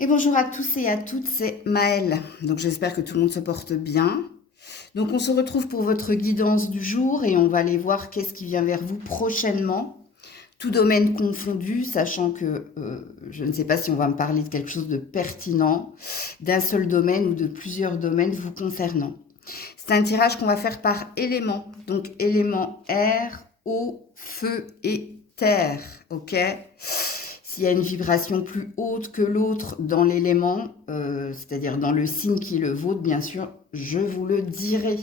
Et bonjour à tous et à toutes, c'est Maëlle. Donc j'espère que tout le monde se porte bien. Donc on se retrouve pour votre guidance du jour et on va aller voir qu'est-ce qui vient vers vous prochainement. Tout domaine confondu, sachant que je ne sais pas si on va me parler de quelque chose de pertinent, d'un seul domaine ou de plusieurs domaines vous concernant. C'est un tirage qu'on va faire par éléments. Donc éléments air, eau, feu et terre. Ok ? S'il y a une vibration plus haute que l'autre dans l'élément, c'est-à-dire dans le signe qui est le vôtre, bien sûr, je vous le dirai.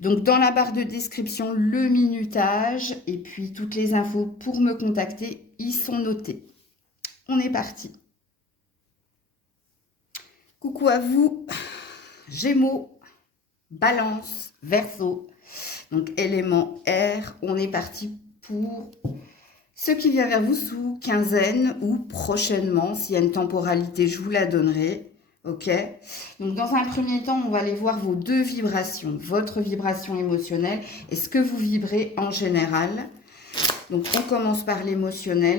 Donc dans la barre de description, le minutage et puis toutes les infos pour me contacter, ils sont notés. On est parti. Coucou à vous, Gémeaux, Balance, Verseau. Donc élément air, on est parti pour ce qui vient vers vous sous quinzaine ou prochainement. S'il y a une temporalité, je vous la donnerai. Ok. Donc dans un premier temps, on va aller voir vos deux vibrations, votre vibration émotionnelle et ce que vous vibrez en général. Donc on commence par l'émotionnel.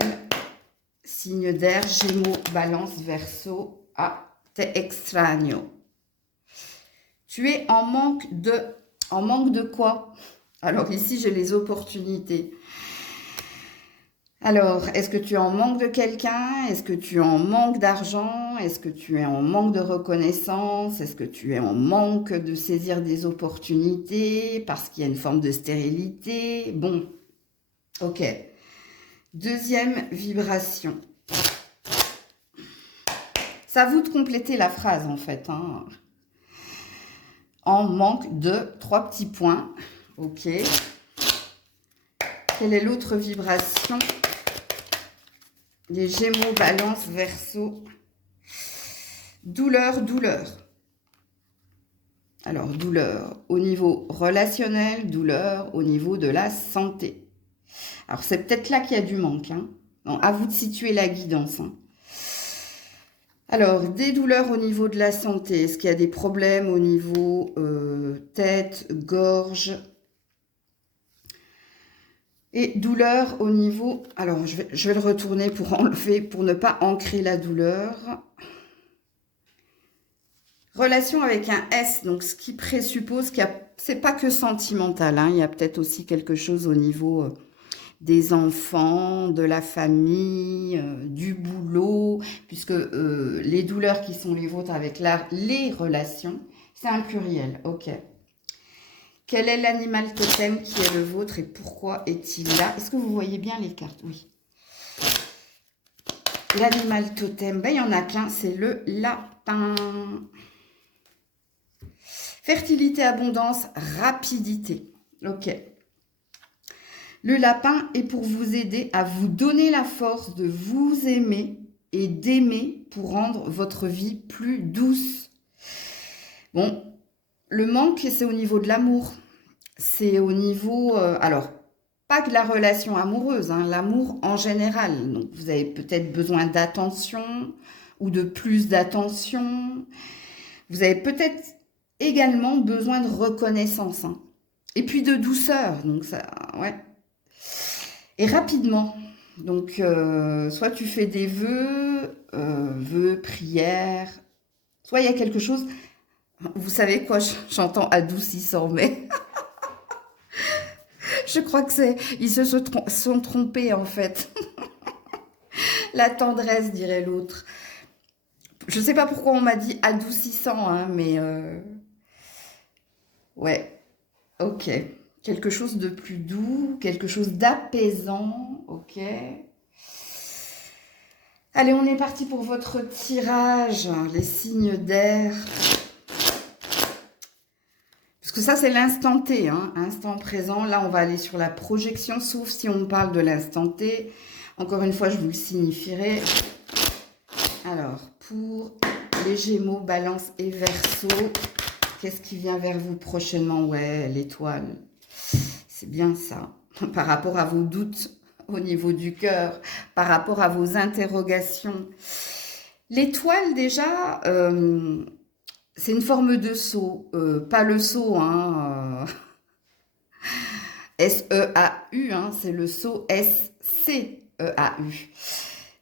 Signe d'air, Gémeaux, Balance, Verseau. Ah, te extraño. Tu es en manque de... En manque de quoi? Alors ici, j'ai les opportunités. Alors, est-ce que tu es en manque de quelqu'un? Est-ce que tu es en manque d'argent? Est-ce que tu es en manque de reconnaissance? Est-ce que tu es en manque de saisir des opportunités parce qu'il y a une forme de stérilité? Bon, ok. Deuxième vibration. Ça vous de compléter la phrase en fait. Hein. En manque de trois petits points. Ok. Quelle est l'autre vibration? Les Gémeaux, Balance, Verseau. Douleur, douleur. Alors, douleur au niveau relationnel, douleur au niveau de la santé. Alors, c'est peut-être là qu'il y a du manque. Hein. Non, à vous de situer la guidance. Hein. Alors, des douleurs au niveau de la santé. Est-ce qu'il y a des problèmes au niveau tête, gorge? Et douleur au niveau... Alors, je vais le retourner pour enlever, pour ne pas ancrer la douleur. Relation avec un S, donc ce qui présuppose qu'il y a... C'est pas que sentimental, hein, il y a peut-être aussi quelque chose au niveau des enfants, de la famille, du boulot, puisque les douleurs qui sont les vôtres avec les relations, c'est un pluriel, ok. Quel est l'animal totem qui est le vôtre et pourquoi est-il là? Est-ce que vous voyez bien les cartes? Oui. L'animal totem, ben, il n'y en a qu'un, c'est le lapin. Fertilité, abondance, rapidité. Ok. Le lapin est pour vous aider à vous donner la force de vous aimer et d'aimer pour rendre votre vie plus douce. Bon, le manque, c'est au niveau de l'amour. C'est au niveau... alors, pas que la relation amoureuse, hein, l'amour en général. Donc, vous avez peut-être besoin d'attention ou de plus d'attention. Vous avez peut-être également besoin de reconnaissance. Hein. Et puis de douceur. Donc, ça, ouais. Et rapidement. Donc, soit tu fais des vœux, prières, soit il y a quelque chose... Vous savez quoi, j'entends adoucissant, mais je crois que c'est... Ils sont trompés, en fait. La tendresse, dirait l'autre. Je ne sais pas pourquoi on m'a dit adoucissant, hein, mais... ouais, ok. Quelque chose de plus doux, quelque chose d'apaisant, ok. Allez, on est parti pour votre tirage, les signes d'air. Parce que ça, c'est l'instant T, hein, instant présent. Là, on va aller sur la projection, sauf si on parle de l'instant T. Encore une fois, je vous le signifierai. Alors, pour les Gémeaux, Balance et Verseau, qu'est-ce qui vient vers vous prochainement? Ouais, l'étoile. C'est bien ça. Par rapport à vos doutes au niveau du cœur, par rapport à vos interrogations. L'étoile, déjà, c'est une forme de sceau. Pas le sceau, hein, S-E-A-U, hein, c'est le sceau S-C-E-A-U.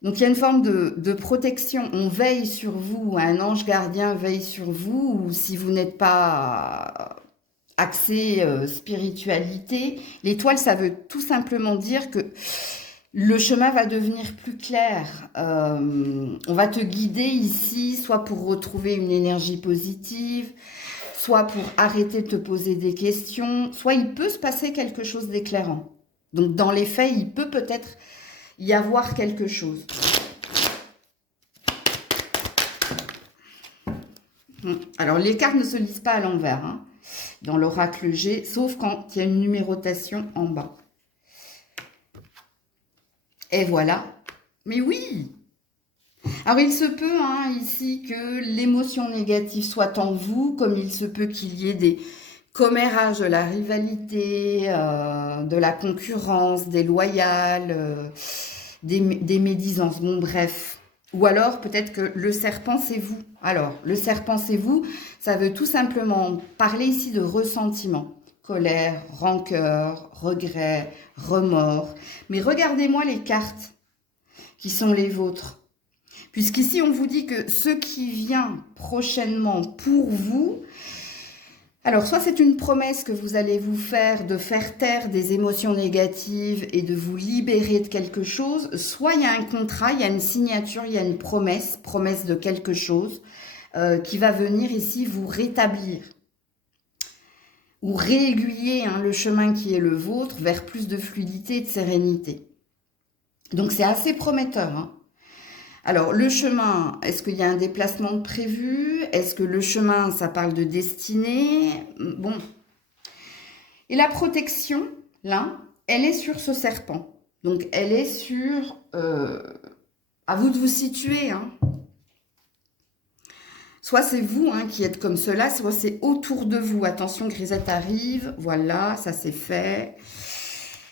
Donc, il y a une forme de protection. On veille sur vous, un ange gardien veille sur vous, ou si vous n'êtes pas axé spiritualité. L'étoile, ça veut tout simplement dire que le chemin va devenir plus clair. On va te guider ici, soit pour retrouver une énergie positive, soit pour arrêter de te poser des questions, soit il peut se passer quelque chose d'éclairant. Donc, dans les faits, il peut peut-être y avoir quelque chose. Alors, les cartes ne se lisent pas à l'envers, hein, dans l'oracle G, sauf quand il y a une numérotation en bas. Et voilà. Mais oui! Alors, il se peut, hein, ici, que l'émotion négative soit en vous, comme il se peut qu'il y ait des commérages de la rivalité, de la concurrence, des loyales, des médisances, bon bref. Ou alors peut-être que le serpent c'est vous. Alors, le serpent c'est vous, ça veut tout simplement parler ici de ressentiment. Colère, rancœur, regret, remords. Mais regardez-moi les cartes qui sont les vôtres. Puisqu'ici on vous dit que ce qui vient prochainement pour vous, alors, soit c'est une promesse que vous allez vous faire de faire taire des émotions négatives et de vous libérer de quelque chose, soit il y a un contrat, il y a une signature, il y a une promesse de quelque chose qui va venir ici vous rétablir ou réaiguiller le chemin qui est le vôtre vers plus de fluidité et de sérénité. Donc, c'est assez prometteur, hein. Alors, le chemin, est-ce qu'il y a un déplacement de prévu? Est-ce que le chemin, ça parle de destinée? Bon. Et la protection, là, elle est sur ce serpent. Donc, elle est sur... à vous de vous situer, hein. Soit c'est vous qui êtes comme cela, soit c'est autour de vous. Attention, Grisette arrive. Voilà, ça c'est fait.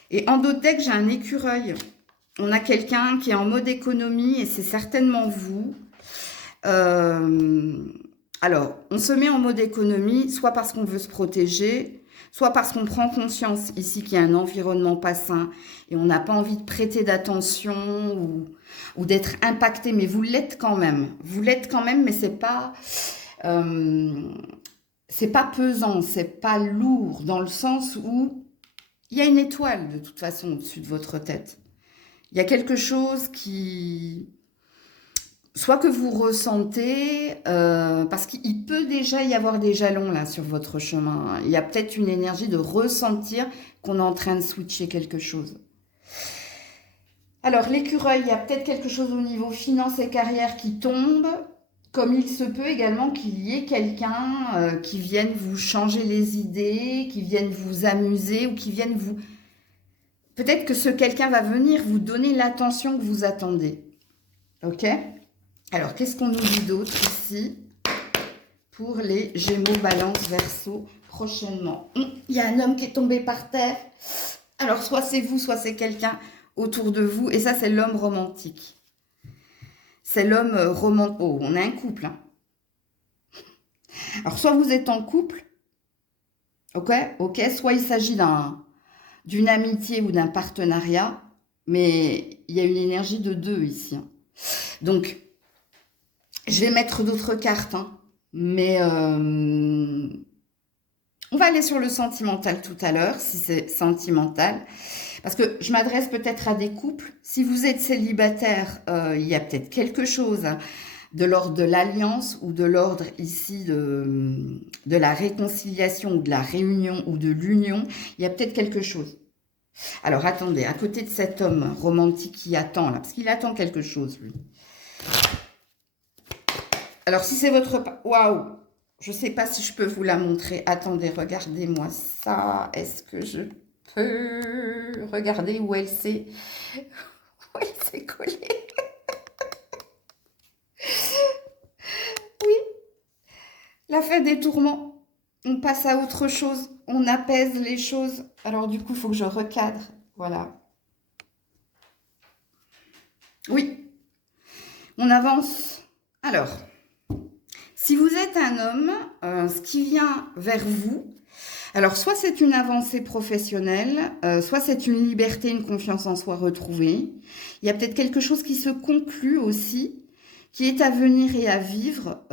Et en dos de deck, j'ai un écureuil. On a quelqu'un qui est en mode économie et c'est certainement vous. Alors, on se met en mode économie, soit parce qu'on veut se protéger, soit parce qu'on prend conscience ici qu'il y a un environnement pas sain et on n'a pas envie de prêter d'attention ou d'être impacté. Mais vous l'êtes quand même. Vous l'êtes quand même, mais c'est pas pesant, c'est pas lourd, dans le sens où il y a une étoile de toute façon au-dessus de votre tête. Il y a quelque chose qui... Soit que vous ressentez, parce qu'il peut déjà y avoir des jalons là sur votre chemin. Il y a peut-être une énergie de ressentir qu'on est en train de switcher quelque chose. Alors l'écureuil, il y a peut-être quelque chose au niveau finance et carrière qui tombe. Comme il se peut également qu'il y ait quelqu'un qui vienne vous changer les idées, qui vienne vous amuser ou qui vienne vous... Peut-être que ce quelqu'un va venir vous donner l'attention que vous attendez. Ok? Alors, qu'est-ce qu'on nous dit d'autre ici pour les Gémeaux, Balance, Verseau prochainement? Il y a un homme qui est tombé par terre. Alors, soit c'est vous, soit c'est quelqu'un autour de vous. Et ça, c'est l'homme romantique. C'est l'homme romantique. Oh, on a un couple. Hein. Alors, soit vous êtes en couple. Ok? Soit il s'agit d'une amitié ou d'un partenariat, mais il y a une énergie de deux ici. Hein. Donc, je vais mettre d'autres cartes, mais on va aller sur le sentimental tout à l'heure, si c'est sentimental, parce que je m'adresse peut-être à des couples. Si vous êtes célibataire, il y a peut-être quelque chose de l'ordre de l'alliance ou de l'ordre ici de la réconciliation ou de la réunion ou de l'union. Il y a peut-être quelque chose. Alors, attendez, à côté de cet homme romantique qui attend, là, parce qu'il attend quelque chose, lui. Alors, si c'est votre... Waouh! Je ne sais pas si je peux vous la montrer. Attendez, regardez-moi ça. Est-ce que je peux... Regardez où elle s'est collée. Oui. La fin des tourments. On passe à autre chose. On apaise les choses. Alors, du coup, il faut que je recadre. Voilà. Oui. On avance. Alors, si vous êtes un homme, ce qui vient vers vous, Alors, soit c'est une avancée professionnelle, soit c'est une liberté, une confiance en soi retrouvée. Il y a peut-être quelque chose qui se conclut aussi, qui est à venir et à vivre,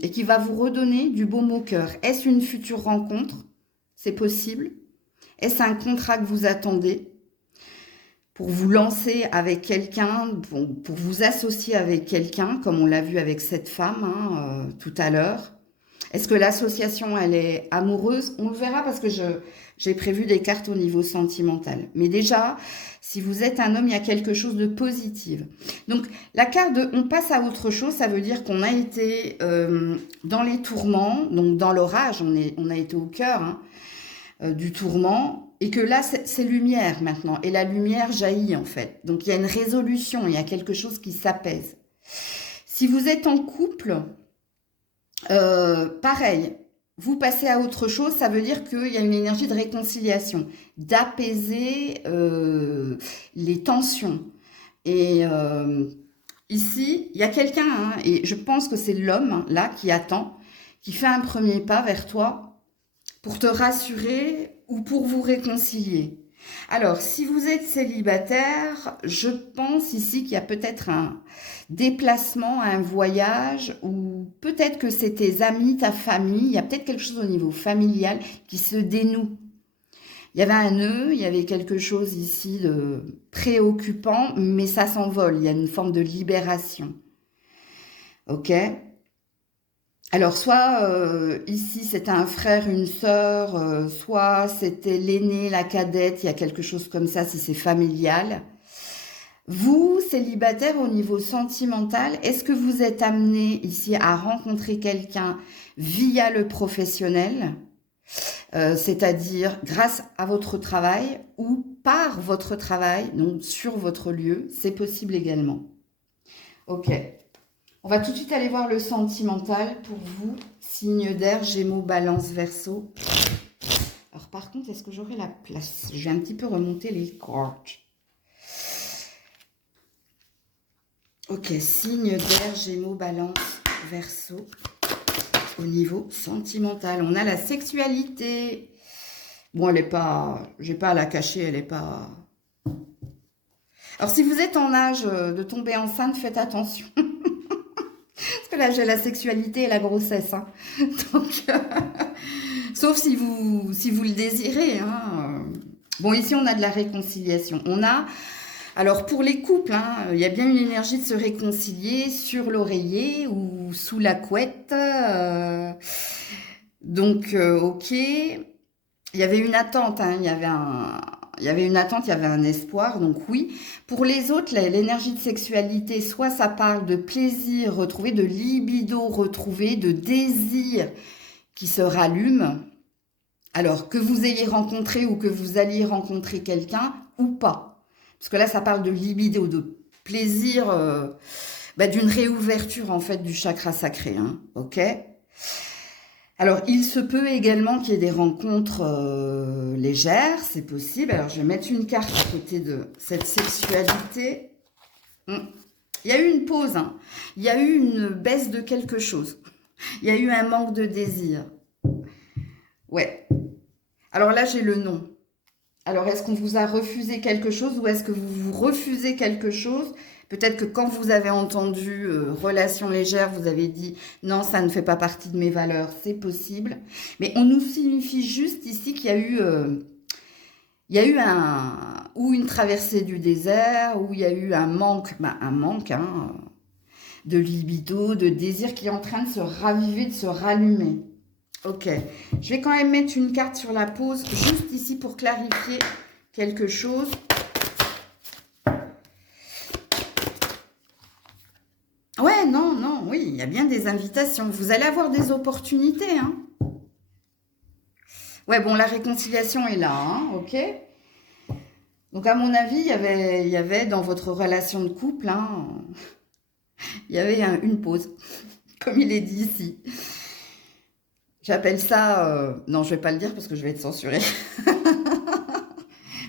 et qui va vous redonner du baume au cœur. Est-ce une future rencontre? C'est possible. Est-ce un contrat que vous attendez pour vous lancer avec quelqu'un, pour vous associer avec quelqu'un, comme on l'a vu avec cette femme tout à l'heure? Est-ce que l'association, elle est amoureuse? On le verra parce que j'ai prévu des cartes au niveau sentimental. Mais déjà, si vous êtes un homme, il y a quelque chose de positif. Donc, la carte de on passe à autre chose, ça veut dire qu'on a été dans les tourments, donc dans l'orage, on a été au cœur du tourment, et que là, c'est lumière maintenant. Et la lumière jaillit en fait. Donc, il y a une résolution, il y a quelque chose qui s'apaise. Si vous êtes en couple... pareil, vous passez à autre chose, ça veut dire qu'il y a une énergie de réconciliation, d'apaiser les tensions. Et ici, il y a quelqu'un, et je pense que c'est l'homme, là, qui attend, qui fait un premier pas vers toi pour te rassurer ou pour vous réconcilier. Alors, si vous êtes célibataire, je pense ici qu'il y a peut-être un déplacement, un voyage, ou peut-être que c'est tes amis, ta famille, il y a peut-être quelque chose au niveau familial qui se dénoue. Il y avait un nœud, il y avait quelque chose ici de préoccupant, mais ça s'envole, il y a une forme de libération. Ok ? Alors, soit ici, c'était un frère, une sœur, soit c'était l'aîné, la cadette, il y a quelque chose comme ça, si c'est familial. Vous, célibataire au niveau sentimental, est-ce que vous êtes amené ici à rencontrer quelqu'un via le professionnel, c'est-à-dire grâce à votre travail ou par votre travail, donc sur votre lieu, c'est possible également. Ok. On va tout de suite aller voir le sentimental pour vous, signe d'air, Gémeaux, Balance, Verseau. Alors par contre, est-ce que j'aurai la place? Je vais un petit peu remonter les cartes. Ok, signe d'air, Gémeaux, Balance, Verseau. Au niveau sentimental, on a la sexualité. Bon, elle est pas... J'ai pas à la cacher, elle est pas... Alors si vous êtes en âge de tomber enceinte, faites attention. Parce que là, j'ai la sexualité et la grossesse. Donc, sauf si vous le désirez. Bon, ici, on a de la réconciliation. On a, alors pour les couples, il y a bien une énergie de se réconcilier sur l'oreiller ou sous la couette. Donc, ok. Il y avait une attente, il y avait une attente, il y avait un espoir, donc oui. Pour les autres, l'énergie de sexualité, soit ça parle de plaisir retrouvé, de libido retrouvé, de désir qui se rallume. Alors, que vous ayez rencontré ou que vous alliez rencontrer quelqu'un ou pas. Parce que là, ça parle de libido, de plaisir, d'une réouverture en fait du chakra sacré, ok ? Alors, il se peut également qu'il y ait des rencontres légères, c'est possible. Alors, je vais mettre une carte à côté de cette sexualité. Il y a eu une pause, il y a eu une baisse de quelque chose. Il y a eu un manque de désir. Ouais. Alors là, j'ai le non. Alors, est-ce qu'on vous a refusé quelque chose ou est-ce que vous vous refusez quelque chose ? Peut-être que quand vous avez entendu relation légère, vous avez dit non, ça ne fait pas partie de mes valeurs, c'est possible. Mais on nous signifie juste ici qu'il y a eu une traversée du désert, où il y a eu un manque de libido, de désir qui est en train de se raviver, de se rallumer. Ok, je vais quand même mettre une carte sur la pause, juste ici pour clarifier quelque chose. Ouais, non, oui, il y a bien des invitations. Vous allez avoir des opportunités, Ouais, bon, la réconciliation est là, ok. Donc, à mon avis, il y avait dans votre relation de couple, il y avait une pause, comme il est dit ici. J'appelle ça... non, je ne vais pas le dire parce que je vais être censurée.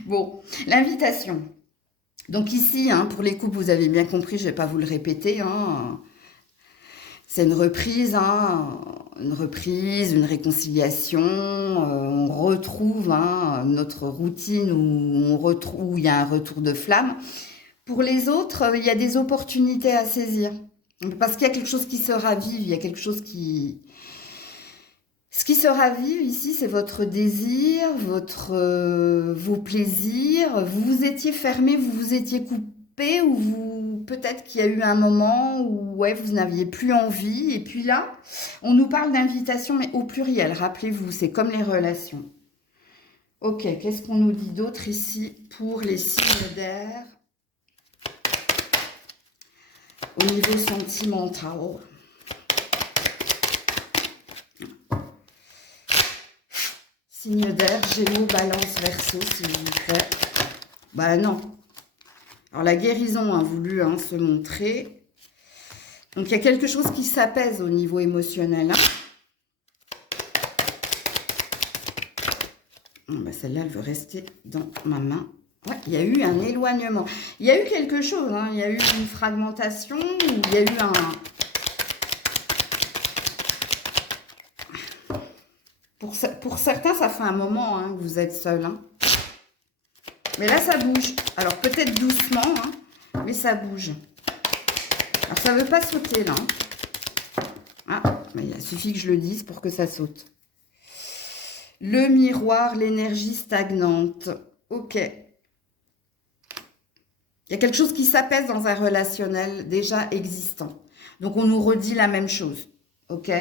Bon, l'invitation. Donc ici, pour les couples, vous avez bien compris, je ne vais pas vous le répéter. C'est une reprise, hein, une réconciliation. On retrouve notre routine où il y a un retour de flamme. Pour les autres, il y a des opportunités à saisir. Parce qu'il y a quelque chose qui se ravive, il y a quelque chose qui... Ce qui se ravive ici, c'est votre désir, vos plaisirs. Vous vous étiez fermé, vous vous étiez coupé, ou peut-être qu'il y a eu un moment où ouais, vous n'aviez plus envie. Et puis là, on nous parle d'invitation, mais au pluriel. Rappelez-vous, c'est comme les relations. Ok, qu'est-ce qu'on nous dit d'autre ici pour les signes d'air au niveau sentimental? Signe d'air, Gémeaux, Balance, Verseau, s'il vous plaît. Bah non. Alors la guérison a voulu se montrer. Donc il y a quelque chose qui s'apaise au niveau émotionnel. Bah, celle-là, elle veut rester dans ma main. Ouais, il y a eu un éloignement. Il y a eu quelque chose. Il y a eu une fragmentation. Il y a eu un... Pour certains, ça fait un moment que vous êtes seul. Mais là, ça bouge. Alors, peut-être doucement, mais ça bouge. Alors, ça ne veut pas sauter, là. Ah, mais il suffit que je le dise pour que ça saute. Le miroir, l'énergie stagnante. Ok. Il y a quelque chose qui s'apaise dans un relationnel déjà existant. Donc, on nous redit la même chose. Ok ?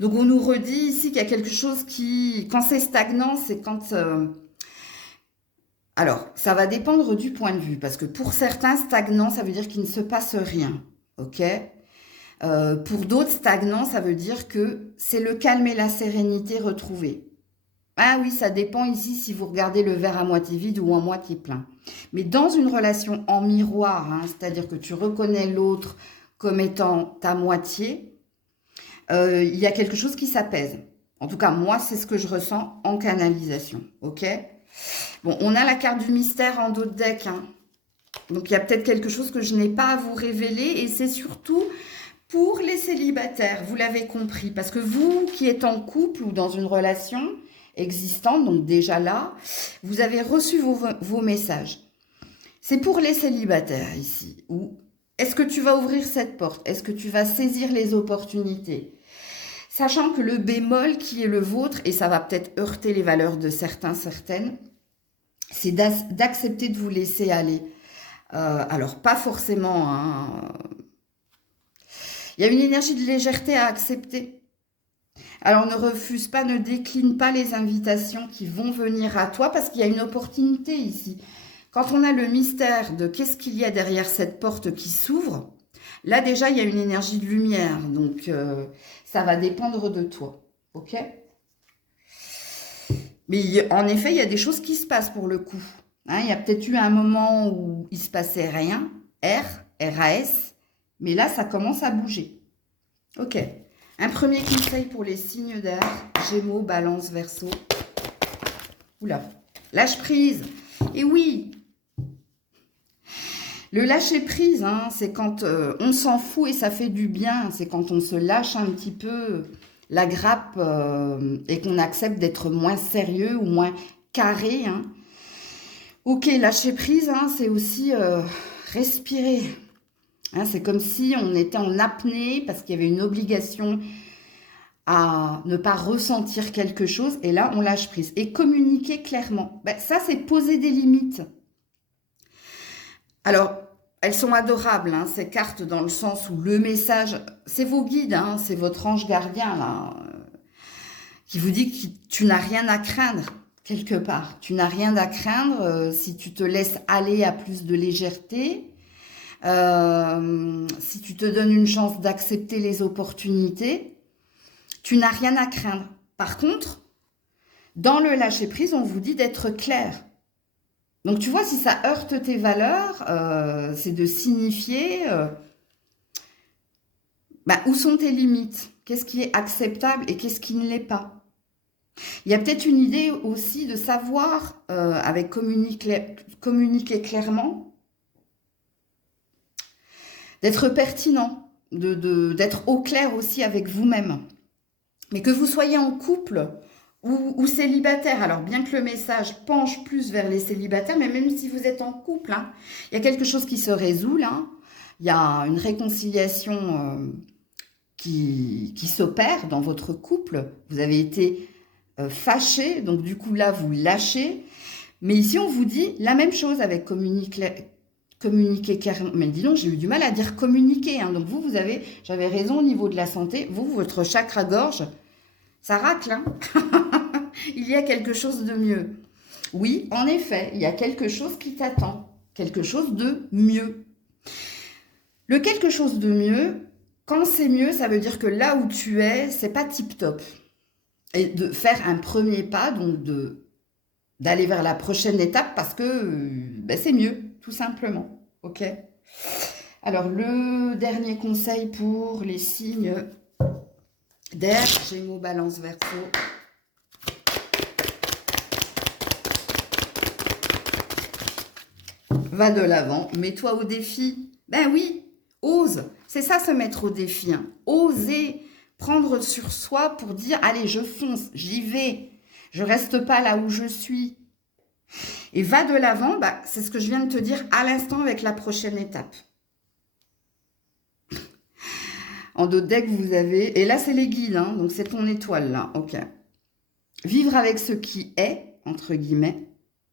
Donc, on nous redit ici qu'il y a quelque chose qui... Quand c'est stagnant, c'est quand... Alors, ça va dépendre du point de vue. Parce que pour certains, stagnant, ça veut dire qu'il ne se passe rien. Ok ? Pour d'autres, stagnant, ça veut dire que c'est le calme et la sérénité retrouvés. Ah oui, ça dépend ici si vous regardez le verre à moitié vide ou à moitié plein. Mais dans une relation en miroir, c'est-à-dire que tu reconnais l'autre comme étant ta moitié, il y a quelque chose qui s'apaise. En tout cas, moi, c'est ce que je ressens en canalisation. Ok ? Bon, on a la carte du mystère en dos de deck. Donc, il y a peut-être quelque chose que je n'ai pas à vous révéler. Et c'est surtout pour les célibataires, vous l'avez compris. Parce que vous qui êtes en couple ou dans une relation existante, donc déjà là, vous avez reçu vos messages. C'est pour les célibataires ici. Ou est-ce que tu vas ouvrir cette porte? Est-ce que tu vas saisir les opportunités? Sachant que le bémol qui est le vôtre, et ça va peut-être heurter les valeurs de certains, certaines, c'est d'accepter de vous laisser aller. Alors, pas forcément. Il y a une énergie de légèreté à accepter. Alors, ne refuse pas, ne décline pas les invitations qui vont venir à toi parce qu'il y a une opportunité ici. Quand on a le mystère de qu'est-ce qu'il y a derrière cette porte qui s'ouvre, là déjà, il y a une énergie de lumière. Donc, ça va dépendre de toi. Ok ? Mais en effet, il y a des choses qui se passent pour le coup. Il y a peut-être eu un moment où il ne se passait rien. RAS. Mais là, ça commence à bouger. Ok. Un premier conseil pour les signes d'air. Gémeaux, Balance, Verseau. Oula. Lâche prise. Et oui. Le lâcher prise, c'est quand on s'en fout et ça fait du bien. C'est quand on se lâche un petit peu la grappe et qu'on accepte d'être moins sérieux ou moins carré. Ok, lâcher prise, c'est aussi respirer. C'est comme si on était en apnée parce qu'il y avait une obligation à ne pas ressentir quelque chose. Et là, on lâche prise. Et communiquer clairement. Ça, c'est poser des limites. Alors, elles sont adorables, ces cartes, dans le sens où le message, c'est vos guides, c'est votre ange gardien, là, qui vous dit que tu n'as rien à craindre, quelque part. Tu n'as rien à craindre si tu te laisses aller à plus de légèreté, si tu te donnes une chance d'accepter les opportunités, tu n'as rien à craindre. Par contre, dans le lâcher-prise, on vous dit d'être clair. Donc, tu vois, si ça heurte tes valeurs, c'est de signifier où sont tes limites, qu'est-ce qui est acceptable et qu'est-ce qui ne l'est pas. Il y a peut-être une idée aussi de savoir, avec communiquer clairement, d'être pertinent. d'être au clair aussi avec vous-même. Mais que vous soyez en couple ou célibataire, alors bien que le message penche plus vers les célibataires, mais même si vous êtes en couple, hein, il y a quelque chose qui se résout là. Il y a une réconciliation qui s'opère dans votre couple. Vous avez été fâché, donc du coup là, vous lâchez. Mais ici, on vous dit la même chose avec communiquer clairement. Mais dis donc, j'ai eu du mal à dire communiquer. Hein. Donc vous avez, j'avais raison au niveau de la santé. Vous, votre chakra-gorge, ça racle. Hein. Il y a quelque chose de mieux. Oui, en effet, il y a quelque chose qui t'attend. Quelque chose de mieux. Le quelque chose de mieux, quand c'est mieux, ça veut dire que là où tu es, c'est pas tip-top. Et de faire un premier pas, donc d'aller vers la prochaine étape parce que ben c'est mieux, tout simplement. Ok? Alors, le dernier conseil pour les signes d'air, Gémeaux, Balance, Verseau. Va de l'avant, mets-toi au défi. Ben oui, ose. C'est ça, se mettre au défi. Hein. Oser prendre sur soi pour dire, allez, je fonce, j'y vais. Je reste pas là où je suis. Et va de l'avant, bah, c'est ce que je viens de te dire à l'instant avec la prochaine étape. En dos de deck, vous avez... Et là, c'est les guides, hein, donc c'est ton étoile, là. Ok. Vivre avec ce qui est, entre guillemets,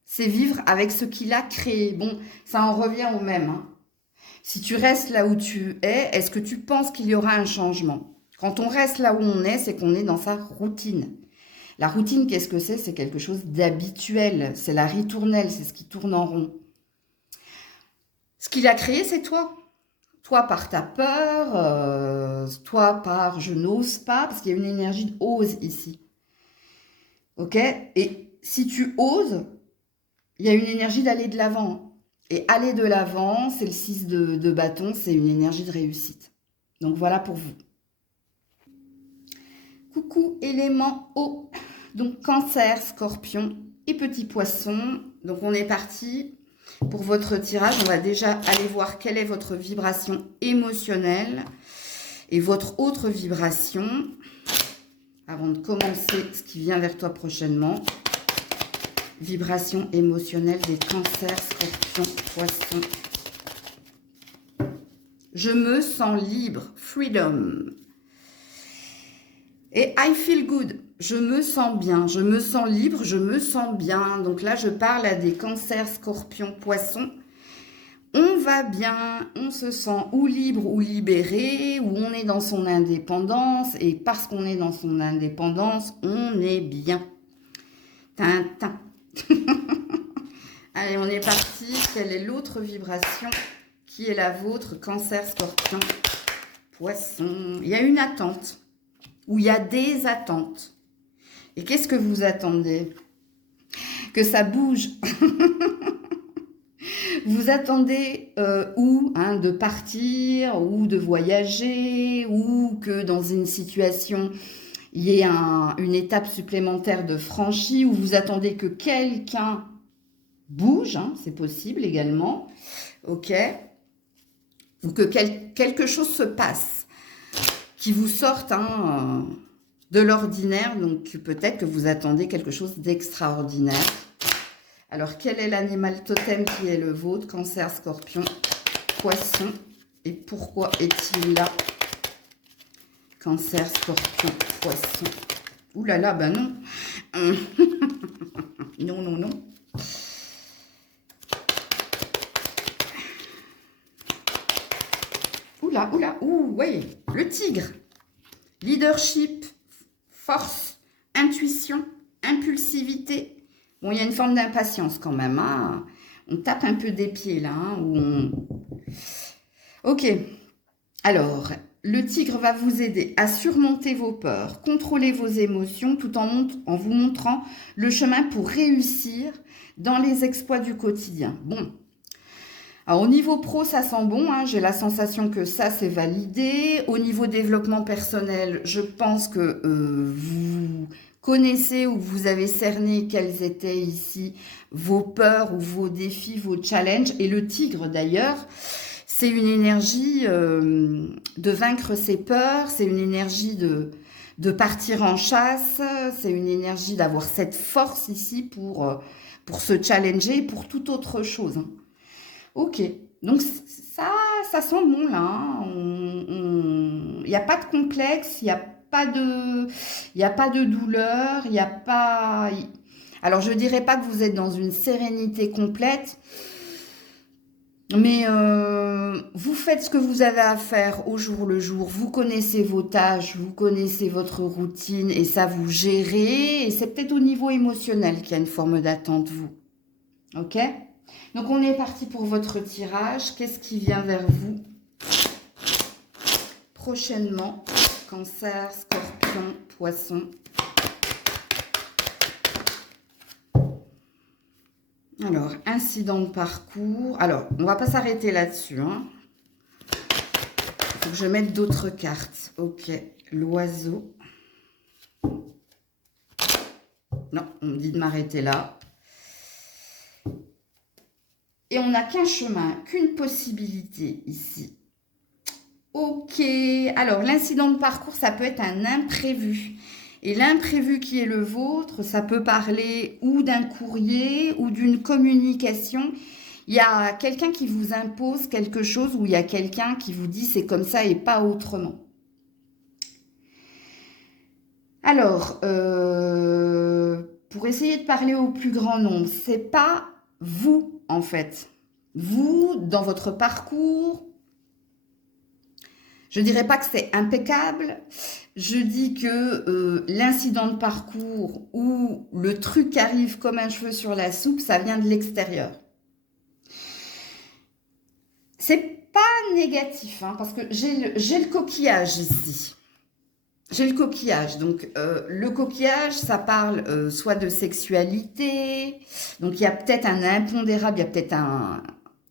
c'est vivre avec ce qu'il a créé. Bon, ça en revient au même. Hein. Si tu restes là où tu es, est-ce que tu penses qu'il y aura un changement? Quand on reste là où on est, c'est qu'on est dans sa routine. La routine, qu'est-ce que c'est? C'est quelque chose d'habituel. C'est la ritournelle, c'est ce qui tourne en rond. Ce qu'il a créé, c'est toi. Toi par ta peur, toi par je n'ose pas, parce qu'il y a une énergie de ose ici. Ok? Et si tu oses, il y a une énergie d'aller de l'avant. Et aller de l'avant, c'est le 6 de bâton, c'est une énergie de réussite. Donc voilà pour vous. Coucou élément eau. Donc Cancer, Scorpion et Petit Poisson. Donc on est parti pour votre tirage. On va déjà aller voir quelle est votre vibration émotionnelle et votre autre vibration avant de commencer ce qui vient vers toi prochainement. Vibration émotionnelle des Cancers, Scorpions, Poissons. Je me sens libre, freedom. Et I feel good, je me sens bien, je me sens libre, je me sens bien. Donc là, je parle à des Cancers, Scorpions, Poissons. On va bien, on se sent ou libre ou libéré, ou on est dans son indépendance. Et parce qu'on est dans son indépendance, on est bien. Tintin. Allez, on est parti. Quelle est l'autre vibration qui est la vôtre? Cancer, Scorpion, Poisson. Il y a une attente. Où il y a des attentes. Et qu'est-ce que vous attendez? Que ça bouge. Vous attendez ou hein, de partir, ou de voyager, ou que dans une situation, il y ait une étape supplémentaire de franchie, ou vous attendez que quelqu'un bouge, hein, c'est possible également, ok? Ou que quelque chose se passe qui vous sortent hein, de l'ordinaire, donc peut-être que vous attendez quelque chose d'extraordinaire. Alors, quel est l'animal totem qui est le vôtre? Cancer, Scorpion, Poisson. Et pourquoi est-il là? Cancer, Scorpion, Poisson. Ouh là là, ben non. Non, non, non. Oula, oula, ouh, ouais, le tigre. Leadership, force, intuition, impulsivité. Bon, il y a une forme d'impatience quand même. Hein. On tape un peu des pieds là. Hein, Ok. Alors, le tigre va vous aider à surmonter vos peurs, contrôler vos émotions, tout en vous montrant le chemin pour réussir dans les exploits du quotidien. Bon. Alors, au niveau pro, ça sent bon. Hein, j'ai la sensation que ça, c'est validé. Au niveau développement personnel, je pense que vous connaissez ou vous avez cerné quels étaient ici vos peurs ou vos défis, vos challenges. Et le tigre, d'ailleurs, c'est une énergie de vaincre ses peurs, c'est une énergie de partir en chasse, c'est une énergie d'avoir cette force ici pour se challenger et pour toute autre chose. Hein. Ok, donc ça sent bon là. Hein. Il n'y a pas de complexe, il y a pas de douleur, il n'y a pas... Alors je dirais pas que vous êtes dans une sérénité complète, mais vous faites ce que vous avez à faire au jour le jour. Vous connaissez vos tâches, vous connaissez votre routine et ça vous gérez. Et c'est peut-être au niveau émotionnel qu'il y a une forme d'attente, vous. Ok? Donc on est parti pour votre tirage. Qu'est-ce qui vient vers vous prochainement? Cancer, Scorpion, Poisson. Alors, incident de parcours. Alors, on va pas s'arrêter là-dessus. Hein. Faut que je mette d'autres cartes. Ok, l'oiseau. Non, on me dit de m'arrêter là. Et on n'a qu'un chemin, qu'une possibilité ici. Ok, alors l'incident de parcours, ça peut être un imprévu. Et l'imprévu qui est le vôtre, ça peut parler ou d'un courrier ou d'une communication. Il y a quelqu'un qui vous impose quelque chose ou il y a quelqu'un qui vous dit c'est comme ça et pas autrement. Alors, pour essayer de parler au plus grand nombre, c'est pas vous en fait. Vous, dans votre parcours, je dirais pas que c'est impeccable. Je dis que l'incident de parcours ou le truc arrive comme un cheveu sur la soupe, ça vient de l'extérieur. C'est pas négatif, hein, parce que j'ai le coquillage ici. J'ai le coquillage. Donc, le coquillage, ça parle soit de sexualité. Donc, il y a peut-être un impondérable, il y a peut-être un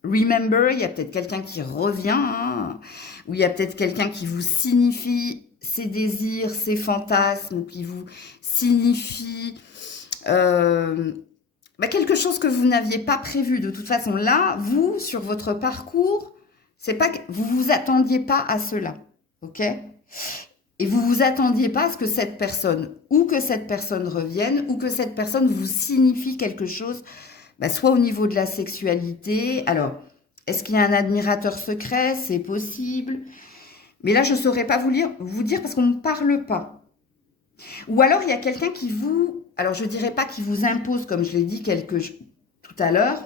remember, il y a peut-être quelqu'un qui revient, hein, ou il y a peut-être quelqu'un qui vous signifie ses désirs, ses fantasmes, ou qui vous signifie quelque chose que vous n'aviez pas prévu. De toute façon, là, vous, sur votre parcours, c'est pas que vous vous attendiez pas à cela, ok? Et vous vous attendiez pas à ce que cette personne, ou que cette personne revienne, ou que cette personne vous signifie quelque chose, soit au niveau de la sexualité. Alors, est-ce qu'il y a un admirateur secret? C'est possible. Mais là, je ne saurais pas vous dire parce qu'on ne parle pas. Ou alors, il y a quelqu'un qui vous... Alors, je ne dirais pas qui vous impose, comme je l'ai dit tout à l'heure.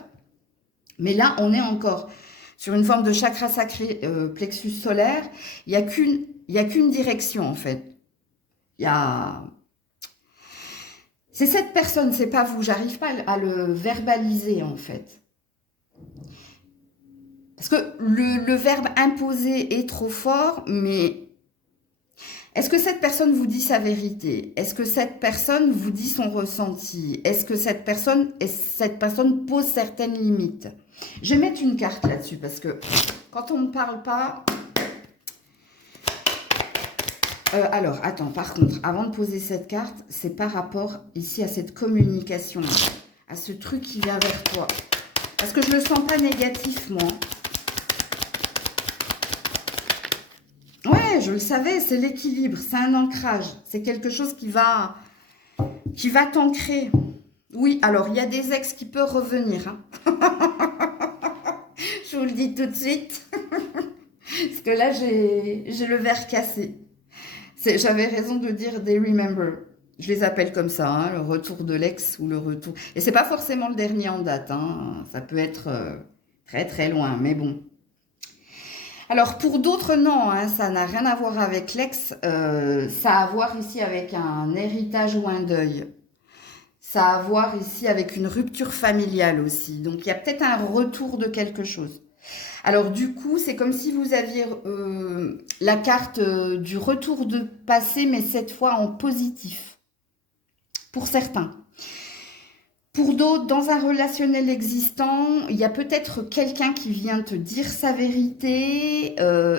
Mais là, on est encore sur une forme de chakra sacré, plexus solaire. Il n'y a qu'une direction, en fait. C'est cette personne, c'est pas vous. J'arrive pas à le verbaliser, en fait. Parce que le verbe imposer est trop fort, mais est-ce que cette personne vous dit sa vérité? Est-ce que cette personne vous dit son ressenti? Est-ce que cette personne pose certaines limites? Je vais mettre une carte là-dessus, parce que quand on ne parle pas... alors, attends, par contre, avant de poser cette carte, c'est par rapport ici à cette communication, à ce truc qui vient vers toi. Parce que je ne le sens pas négatif, moi. Ouais, je le savais, c'est l'équilibre, c'est un ancrage. C'est quelque chose qui va t'ancrer. Oui, alors, il y a des ex qui peuvent revenir. Hein. Je vous le dis tout de suite. Parce que là, j'ai le verre cassé. J'avais raison de dire des remember. Je les appelle comme ça, hein, le retour de l'ex ou le retour. Et c'est pas forcément le dernier en date. Hein. Ça peut être très très loin, mais bon. Alors, pour d'autres, non, hein, ça n'a rien à voir avec l'ex. Ça a à voir ici avec un héritage ou un deuil. Ça a à voir ici avec une rupture familiale aussi. Donc, il y a peut-être un retour de quelque chose. Alors, du coup, c'est comme si vous aviez la carte du retour de passé, mais cette fois en positif. Pour certains. Pour d'autres, dans un relationnel existant, il y a peut-être quelqu'un qui vient te dire sa vérité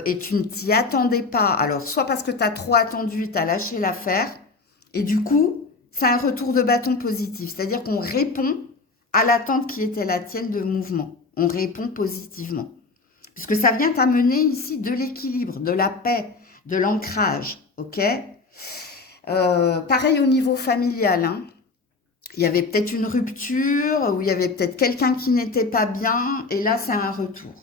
et tu ne t'y attendais pas. Alors, soit parce que tu as trop attendu, tu as lâché l'affaire. Et du coup, c'est un retour de bâton positif. C'est-à-dire qu'on répond à l'attente qui était la tienne de mouvement. On répond positivement. Puisque ça vient t'amener ici de l'équilibre, de la paix, de l'ancrage, ok? Pareil au niveau familial, hein. Il y avait peut-être une rupture, ou il y avait peut-être quelqu'un qui n'était pas bien, et là, c'est un retour.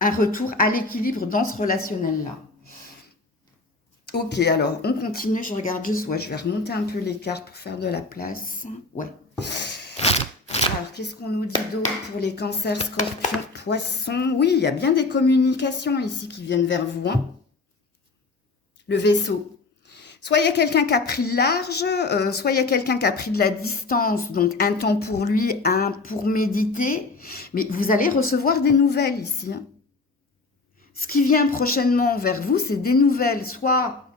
Un retour à l'équilibre dans ce relationnel-là. Ok, alors, on continue, je regarde juste, ouais, je vais remonter un peu les cartes pour faire de la place. Ouais. Alors, qu'est-ce qu'on nous dit d'autre pour les cancers, scorpions, poissons? Oui, il y a bien des communications ici qui viennent vers vous, hein. Le vaisseau. Soit il y a quelqu'un qui a pris le large, soit il y a quelqu'un qui a pris de la distance, donc un temps pour lui, un pour méditer. Mais vous allez recevoir des nouvelles ici, hein. Ce qui vient prochainement vers vous, c'est des nouvelles, soit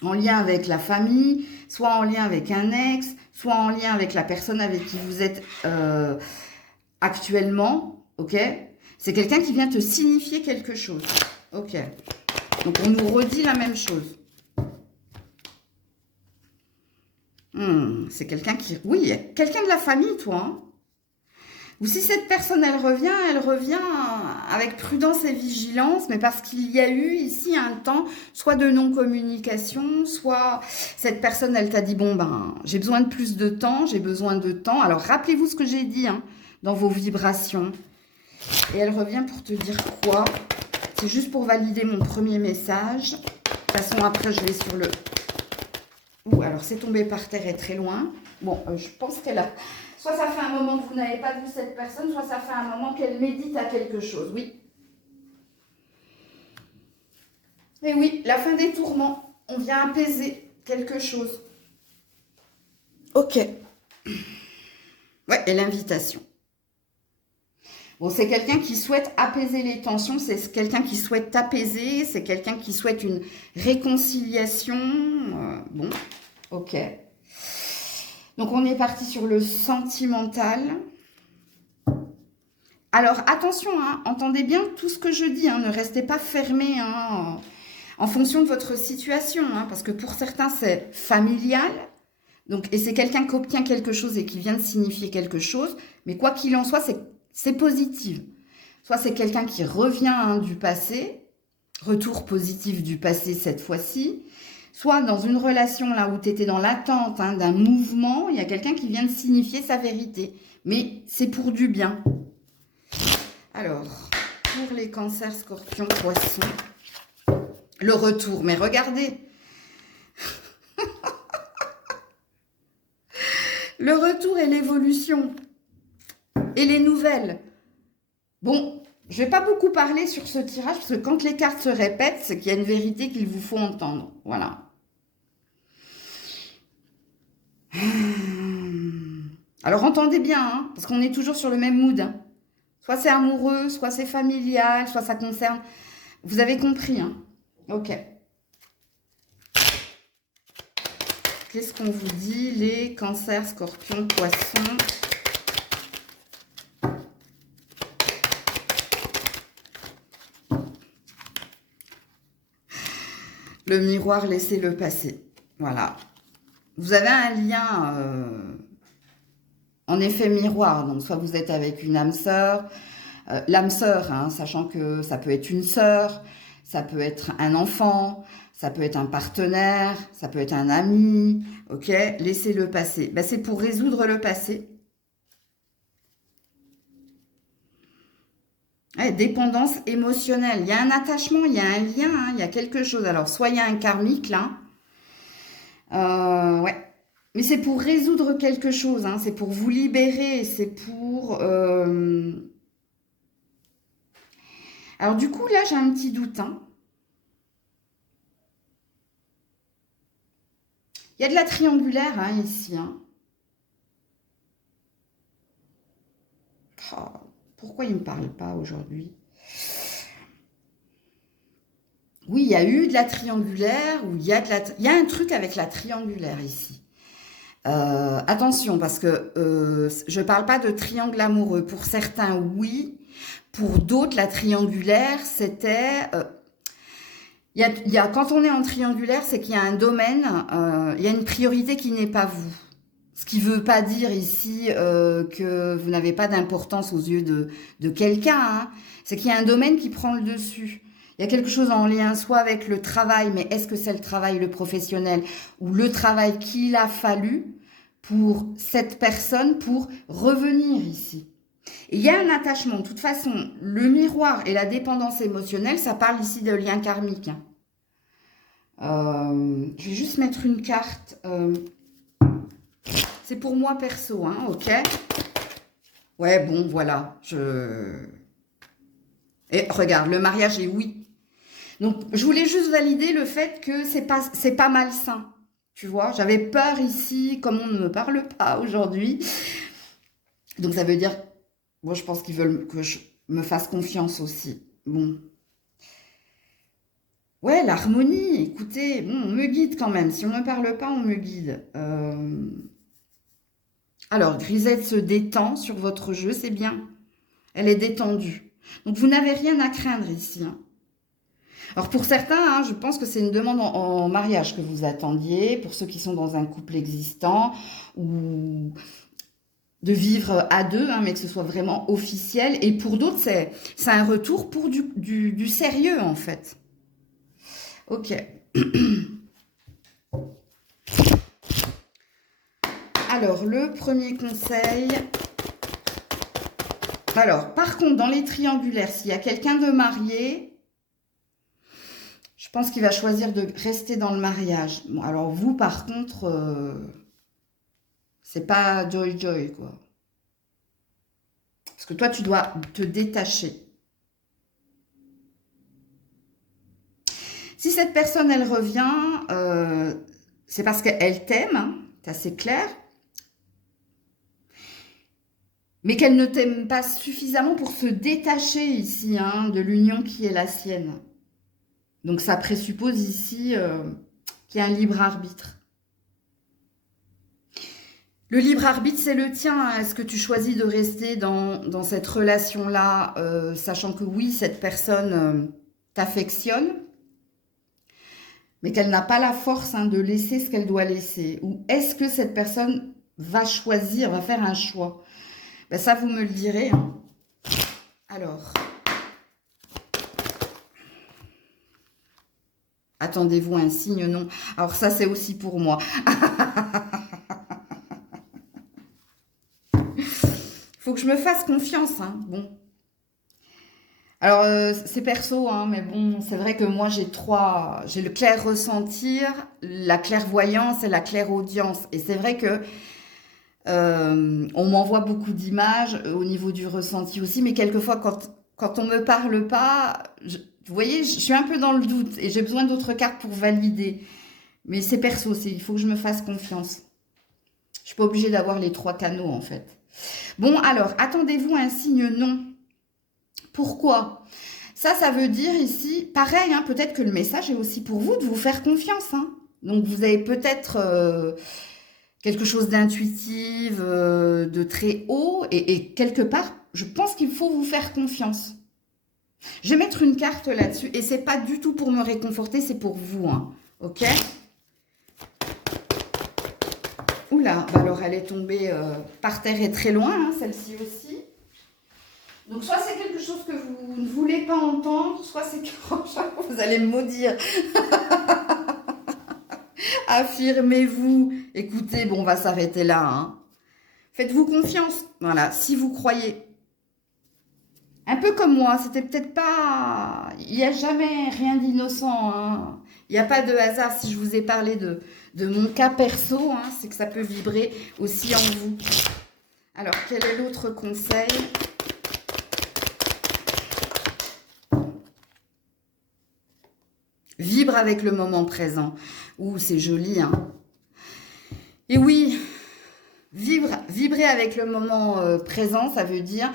en lien avec la famille, soit en lien avec un ex, soit en lien avec la personne avec qui vous êtes actuellement, ok? C'est quelqu'un qui vient te signifier quelque chose, ok? Donc on nous redit la même chose. C'est quelqu'un qui... Oui, quelqu'un de la famille, toi, hein. Ou si cette personne, elle revient avec prudence et vigilance, mais parce qu'il y a eu ici un temps, soit de non-communication, soit cette personne, elle t'a dit, bon, ben, j'ai besoin de plus de temps, j'ai besoin de temps. Alors, rappelez-vous ce que j'ai dit, hein, dans vos vibrations. Et elle revient pour te dire quoi? C'est juste pour valider mon premier message. De toute façon, après, je vais sur le... Ouh, alors, c'est tombé par terre et très loin. Bon, je pense qu'elle a... Soit ça fait un moment que vous n'avez pas vu cette personne, soit ça fait un moment qu'elle médite à quelque chose, oui. Et oui, la fin des tourments. On vient apaiser quelque chose. Ok. Ouais, et l'invitation. Bon, c'est quelqu'un qui souhaite apaiser les tensions, c'est quelqu'un qui souhaite t'apaiser, c'est quelqu'un qui souhaite une réconciliation. Bon, ok. Donc, on est parti sur le sentimental. Alors, attention, hein, entendez bien tout ce que je dis, hein, ne restez pas fermés hein, en fonction de votre situation, hein, parce que pour certains, c'est familial, donc, et c'est quelqu'un qui obtient quelque chose et qui vient de signifier quelque chose, mais quoi qu'il en soit, c'est positif. Soit c'est quelqu'un qui revient hein, du passé, retour positif du passé cette fois-ci, soit dans une relation là où tu étais dans l'attente hein, d'un mouvement, il y a quelqu'un qui vient de signifier sa vérité. Mais c'est pour du bien. Alors, pour les cancers, scorpions, poissons, le retour. Mais regardez, le retour et l'évolution et les nouvelles. Bon, je ne vais pas beaucoup parler sur ce tirage parce que quand les cartes se répètent, c'est qu'il y a une vérité qu'il vous faut entendre. Voilà. Alors entendez bien, hein, parce qu'on est toujours sur le même mood. Hein. Soit c'est amoureux, soit c'est familial, soit ça concerne... Vous avez compris, hein? Ok. Qu'est-ce qu'on vous dit, les cancers, scorpions, poissons? Le miroir, laissez-le passer. Voilà. Vous avez un lien... en effet miroir, donc soit vous êtes avec une âme sœur, l'âme sœur, hein, sachant que ça peut être une sœur, ça peut être un enfant, ça peut être un partenaire, ça peut être un ami, ok? Laissez-le passer. Ben, c'est pour résoudre le passé. Ouais, dépendance émotionnelle. Il y a un attachement, il y a un lien, hein, il y a quelque chose. Alors, soit il y a un karmique là, ouais. Mais c'est pour résoudre quelque chose, hein, c'est pour vous libérer, c'est pour... Alors du coup, là, j'ai un petit doute. Hein. Il y a de la triangulaire hein, ici. Hein. Oh, pourquoi il ne me parle pas aujourd'hui? Oui, il y a eu de la triangulaire, ou il y a un truc avec la triangulaire ici. Attention, parce que je ne parle pas de triangle amoureux. Pour certains, oui. Pour d'autres, la triangulaire, c'était... quand on est en triangulaire, c'est qu'il y a un domaine, il y a une priorité qui n'est pas vous. Ce qui ne veut pas dire ici que vous n'avez pas d'importance aux yeux de quelqu'un, hein. C'est qu'il y a un domaine qui prend le dessus. Il y a quelque chose en lien soit avec le travail, mais est-ce que c'est le travail, le professionnel, ou le travail qu'il a fallu pour cette personne pour revenir ici. Et il y a un attachement. De toute façon, le miroir et la dépendance émotionnelle, ça parle ici de lien karmique, hein. Je vais juste mettre une carte. C'est pour moi perso, hein, ok? Ouais, bon, voilà. Et regarde, le mariage est oui. Donc, je voulais juste valider le fait que c'est pas malsain. Tu vois, j'avais peur ici, comme on ne me parle pas aujourd'hui. Donc, ça veut dire, bon, je pense qu'ils veulent que je me fasse confiance aussi. Bon. Ouais, l'harmonie, écoutez, bon, on me guide quand même. Si on ne me parle pas, on me guide. Alors, Grisette se détend sur votre jeu, c'est bien. Elle est détendue. Donc, vous n'avez rien à craindre ici, hein. Alors, pour certains, hein, je pense que c'est une demande en mariage que vous attendiez, pour ceux qui sont dans un couple existant, ou de vivre à deux, hein, mais que ce soit vraiment officiel. Et pour d'autres, c'est un retour pour du sérieux, en fait. Ok. Alors, le premier conseil. Alors, par contre, dans les triangulaires, s'il y a quelqu'un de marié, je pense qu'il va choisir de rester dans le mariage. Bon, alors vous, par contre, c'est pas joy, quoi. Parce que toi, tu dois te détacher. Si cette personne, elle revient, c'est parce qu'elle t'aime, hein, c'est assez clair. Mais qu'elle ne t'aime pas suffisamment pour se détacher ici, hein, de l'union qui est la sienne. Donc ça présuppose ici qu'il y a un libre arbitre. Le libre arbitre, c'est le tien, hein. Est-ce que tu choisis de rester dans cette relation-là, sachant que oui, cette personne t'affectionne, mais qu'elle n'a pas la force, hein, de laisser ce qu'elle doit laisser? Ou est-ce que cette personne va choisir, va faire un choix? Ben ça, vous me le direz, hein. Alors, attendez-vous un signe, non? Alors ça, c'est aussi pour moi. Faut que je me fasse confiance, hein. Bon. Alors, c'est perso, hein, mais bon, c'est vrai que moi, j'ai le clair ressentir, la clairvoyance et la clairaudience. Et c'est vrai que on m'envoie beaucoup d'images au niveau du ressenti aussi, mais quelquefois, quand on me parle pas, vous voyez, je suis un peu dans le doute et j'ai besoin d'autres cartes pour valider. Mais c'est perso, il faut que je me fasse confiance. Je suis pas obligée d'avoir les 3 canaux, en fait. Bon, alors, attendez-vous un signe non. Pourquoi? Ça veut dire ici, pareil, hein, peut-être que le message est aussi pour vous de vous faire confiance, hein. Donc, vous avez peut-être quelque chose d'intuitif, de très haut, et quelque part, je pense qu'il faut vous faire confiance. Je vais mettre une carte là-dessus, et c'est pas du tout pour me réconforter, c'est pour vous, hein. Ok? Oula, bah alors elle est tombée par terre et très loin, hein, celle-ci aussi. Donc soit c'est quelque chose que vous ne voulez pas entendre, soit c'est que vous allez me maudire. Affirmez-vous. Écoutez, bon, on va s'arrêter là, hein. Faites-vous confiance. Voilà, si vous croyez. Un peu comme moi, c'était peut-être pas... Il n'y a jamais rien d'innocent, hein. Il n'y a pas de hasard. Si je vous ai parlé de mon cas perso, hein, c'est que ça peut vibrer aussi en vous. Alors, quel est l'autre conseil? Vibre avec le moment présent. Ouh, c'est joli, hein. Et oui, vibrer avec le moment présent, ça veut dire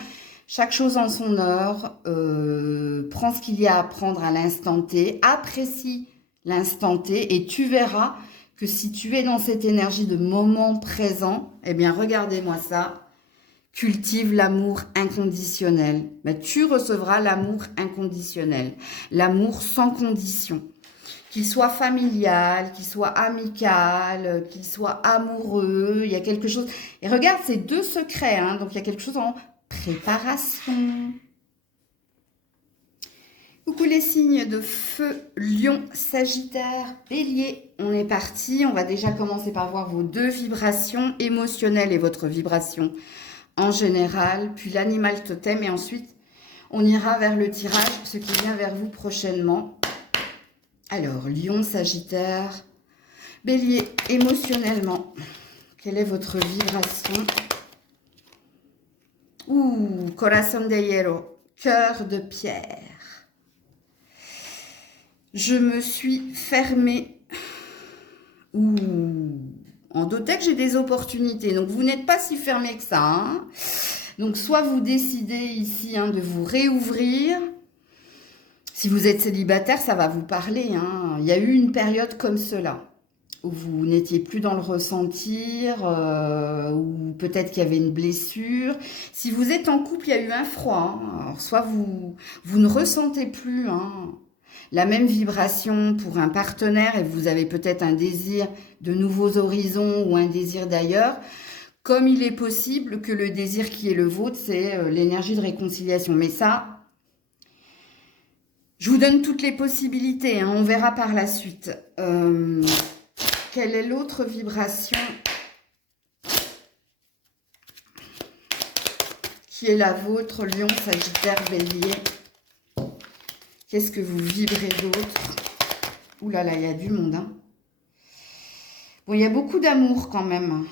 chaque chose en son heure, prends ce qu'il y a à prendre à l'instant T, apprécie l'instant T et tu verras que si tu es dans cette énergie de moment présent, eh bien, regardez-moi ça, cultive l'amour inconditionnel. Ben, tu recevras l'amour inconditionnel, l'amour sans condition, qu'il soit familial, qu'il soit amical, qu'il soit amoureux. Il y a quelque chose. Et regarde, c'est 2 secrets, hein, donc il y a quelque chose en préparation. Coucou les signes de feu, Lion, Sagittaire, Bélier. On est parti. On va déjà commencer par voir vos 2 vibrations émotionnelles et votre vibration en général, puis l'animal totem et ensuite on ira vers le tirage, ce qui vient vers vous prochainement. Alors, Lion, Sagittaire, Bélier, émotionnellement, quelle est votre vibration? Ouh, Corazón de Hierro, cœur de pierre. Je me suis fermée. Ouh, en doute que j'ai des opportunités. Donc, vous n'êtes pas si fermé que ça. Hein. Donc, soit vous décidez ici hein, de vous réouvrir. Si vous êtes célibataire, ça va vous parler. Hein. Il y a eu une période comme cela, où vous n'étiez plus dans le ressentir, ou peut-être qu'il y avait une blessure. Si vous êtes en couple, il y a eu un froid. Hein. Alors, soit vous ne ressentez plus hein, la même vibration pour un partenaire et vous avez peut-être un désir de nouveaux horizons ou un désir d'ailleurs, comme il est possible que le désir qui est le vôtre, c'est l'énergie de réconciliation. Mais ça, je vous donne toutes les possibilités, hein, on verra par la suite. Quelle est l'autre vibration qui est la vôtre, Lion, Sagittaire, Bélier? Qu'est-ce que vous vibrez d'autre? Ouh là là, il y a du monde. Hein. Bon, il y a beaucoup d'amour quand même.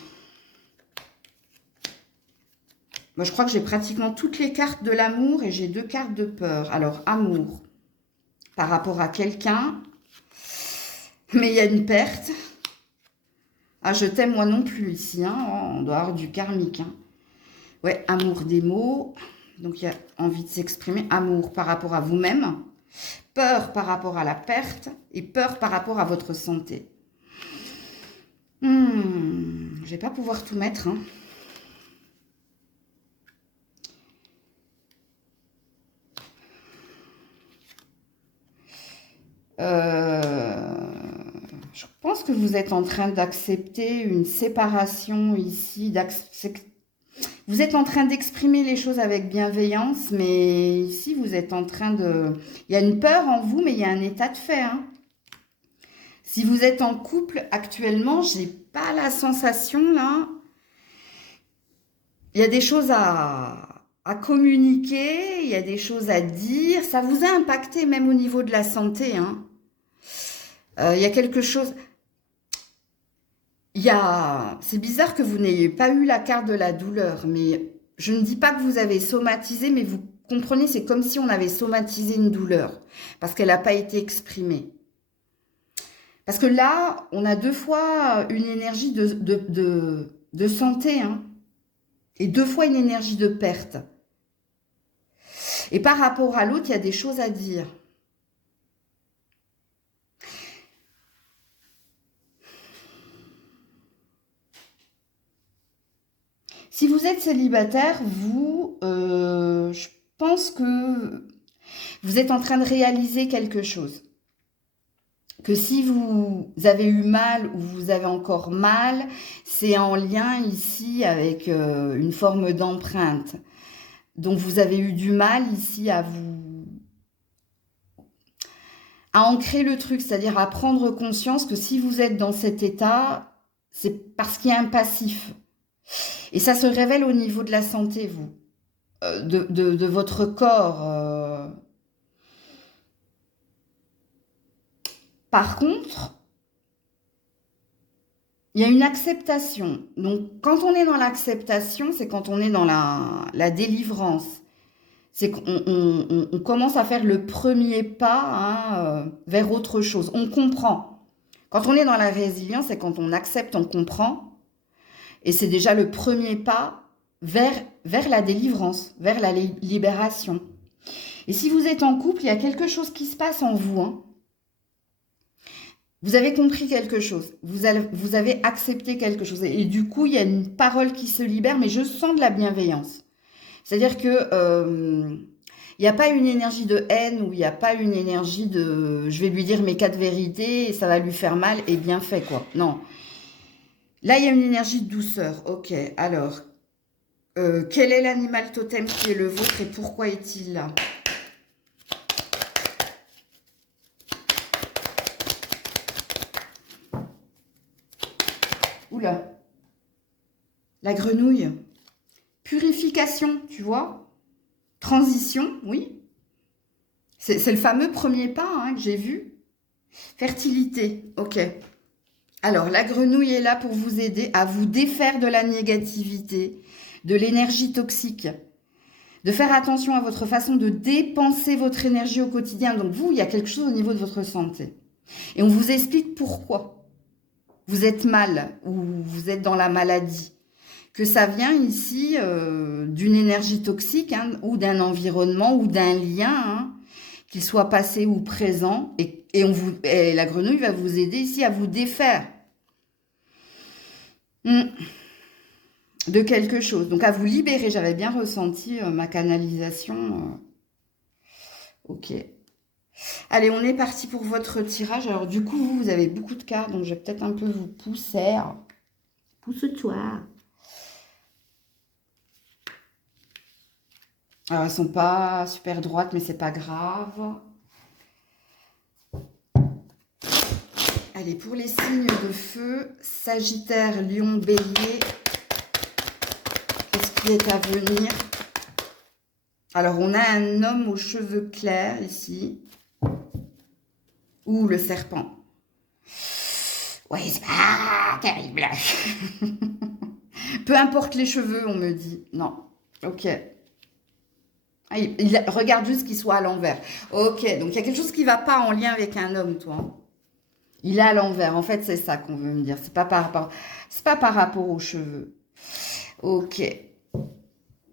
Moi, je crois que j'ai pratiquement toutes les cartes de l'amour et j'ai 2 cartes de peur. Alors, amour par rapport à quelqu'un, mais il y a une perte. Ah, je t'aime moi non plus ici, hein. On doit avoir du karmique. Hein. Ouais, amour des mots. Donc, il y a envie de s'exprimer. Amour par rapport à vous-même. Peur par rapport à la perte et peur par rapport à votre santé. Je ne vais pas pouvoir tout mettre. Hein. Je pense que vous êtes en train d'accepter une séparation ici. Vous êtes en train d'exprimer les choses avec bienveillance, mais ici, vous êtes en train de... Il y a une peur en vous, mais il y a un état de fait. Hein. Si vous êtes en couple actuellement, je n'ai pas la sensation, là. Il y a des choses à communiquer, il y a des choses à dire. Ça vous a impacté même au niveau de la santé. Hein. Il y a quelque chose... C'est bizarre que vous n'ayez pas eu la carte de la douleur, mais je ne dis pas que vous avez somatisé, mais vous comprenez, c'est comme si on avait somatisé une douleur, parce qu'elle n'a pas été exprimée. Parce que là, on a 2 fois une énergie de santé, hein, et 2 fois une énergie de perte. Et par rapport à l'autre, il y a des choses à dire. Si vous êtes célibataire, je pense que vous êtes en train de réaliser quelque chose. Que si vous avez eu mal ou vous avez encore mal, c'est en lien ici avec une forme d'empreinte. Donc vous avez eu du mal ici à ancrer le truc, c'est-à-dire à prendre conscience que si vous êtes dans cet état, c'est parce qu'il y a un passif. Et ça se révèle au niveau de la santé, vous, de votre corps. Par contre, il y a une acceptation. Donc, quand on est dans l'acceptation, c'est quand on est dans la délivrance. C'est qu'on commence à faire le premier pas hein, vers autre chose. On comprend. Quand on est dans la résilience, c'est quand on accepte, on comprend. Et c'est déjà le premier pas vers la délivrance, vers la libération. Et si vous êtes en couple, il y a quelque chose qui se passe en vous. Hein. Vous avez compris quelque chose. Vous avez accepté quelque chose. Et du coup, il y a une parole qui se libère, mais je sens de la bienveillance. C'est-à-dire que il Il n'y a pas une énergie de haine ou il n'y a pas une énergie de je vais lui dire mes 4 vérités et ça va lui faire mal et bien fait, quoi. Non. Là, il y a une énergie de douceur. Ok, alors, quel est l'animal totem qui est le vôtre et pourquoi est-il là? Oula, la grenouille. Purification, tu vois? Transition, oui. C'est le fameux premier pas hein, que j'ai vu. Fertilité, ok. Alors, la grenouille est là pour vous aider à vous défaire de la négativité, de l'énergie toxique, de faire attention à votre façon de dépenser votre énergie au quotidien. Donc, vous, il y a quelque chose au niveau de votre santé. Et on vous explique pourquoi vous êtes mal ou vous êtes dans la maladie. Que ça vient ici d'une énergie toxique hein, ou d'un environnement ou d'un lien, hein, qu'il soit passé ou présent. Et la grenouille va vous aider ici à vous défaire de quelque chose. Donc à vous libérer. J'avais bien ressenti ma canalisation. Ok. Allez, on est parti pour votre tirage. Alors du coup, vous avez beaucoup de cartes, donc je vais peut-être un peu vous pousser. Pousse-toi. Alors, elles sont pas super droites, mais c'est pas grave. Allez, pour les signes de feu, Sagittaire, Lion, Bélier, qu'est-ce qui est à venir? Alors, on a un homme aux cheveux clairs ici. Ou le serpent. Ouais, c'est pas terrible. Peu importe les cheveux, on me dit. Non. Ok. Ah, regarde juste qu'il soit à l'envers. Ok, donc il y a quelque chose qui ne va pas en lien avec un homme, toi. Hein. Il est à l'envers. En fait, c'est ça qu'on veut me dire. C'est pas par rapport aux cheveux. Ok.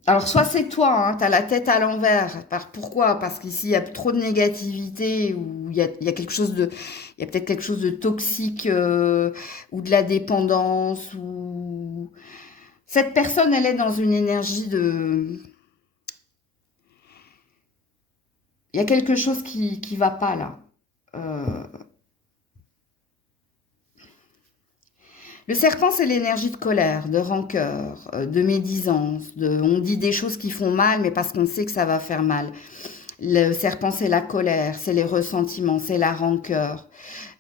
Alors, soit c'est toi, hein, tu as la tête à l'envers. Pourquoi? Parce qu'ici, il y a trop de négativité ou il y a quelque chose de... Il y a peut-être quelque chose de toxique ou de la dépendance ou... Cette personne, elle est dans une énergie de... Il y a quelque chose qui va pas là. Le serpent, c'est l'énergie de colère, de rancœur, de médisance. On dit des choses qui font mal, mais parce qu'on sait que ça va faire mal. Le serpent, c'est la colère, c'est les ressentiments, c'est la rancœur.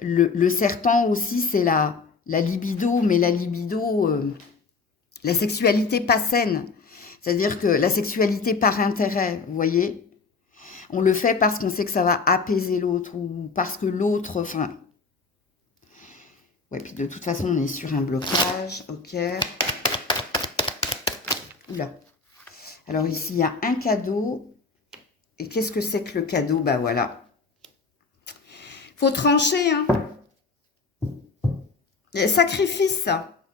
Le serpent aussi, c'est la libido, mais la libido, la sexualité pas saine. C'est-à-dire que la sexualité par intérêt, vous voyez, on le fait parce qu'on sait que ça va apaiser l'autre ou parce que l'autre, enfin... Ouais, puis de toute façon, on est sur un blocage, ok. Oula. Alors ici, il y a un cadeau. Et qu'est-ce que c'est que le cadeau? Bah voilà. Faut trancher, hein. Sacrifice, ça.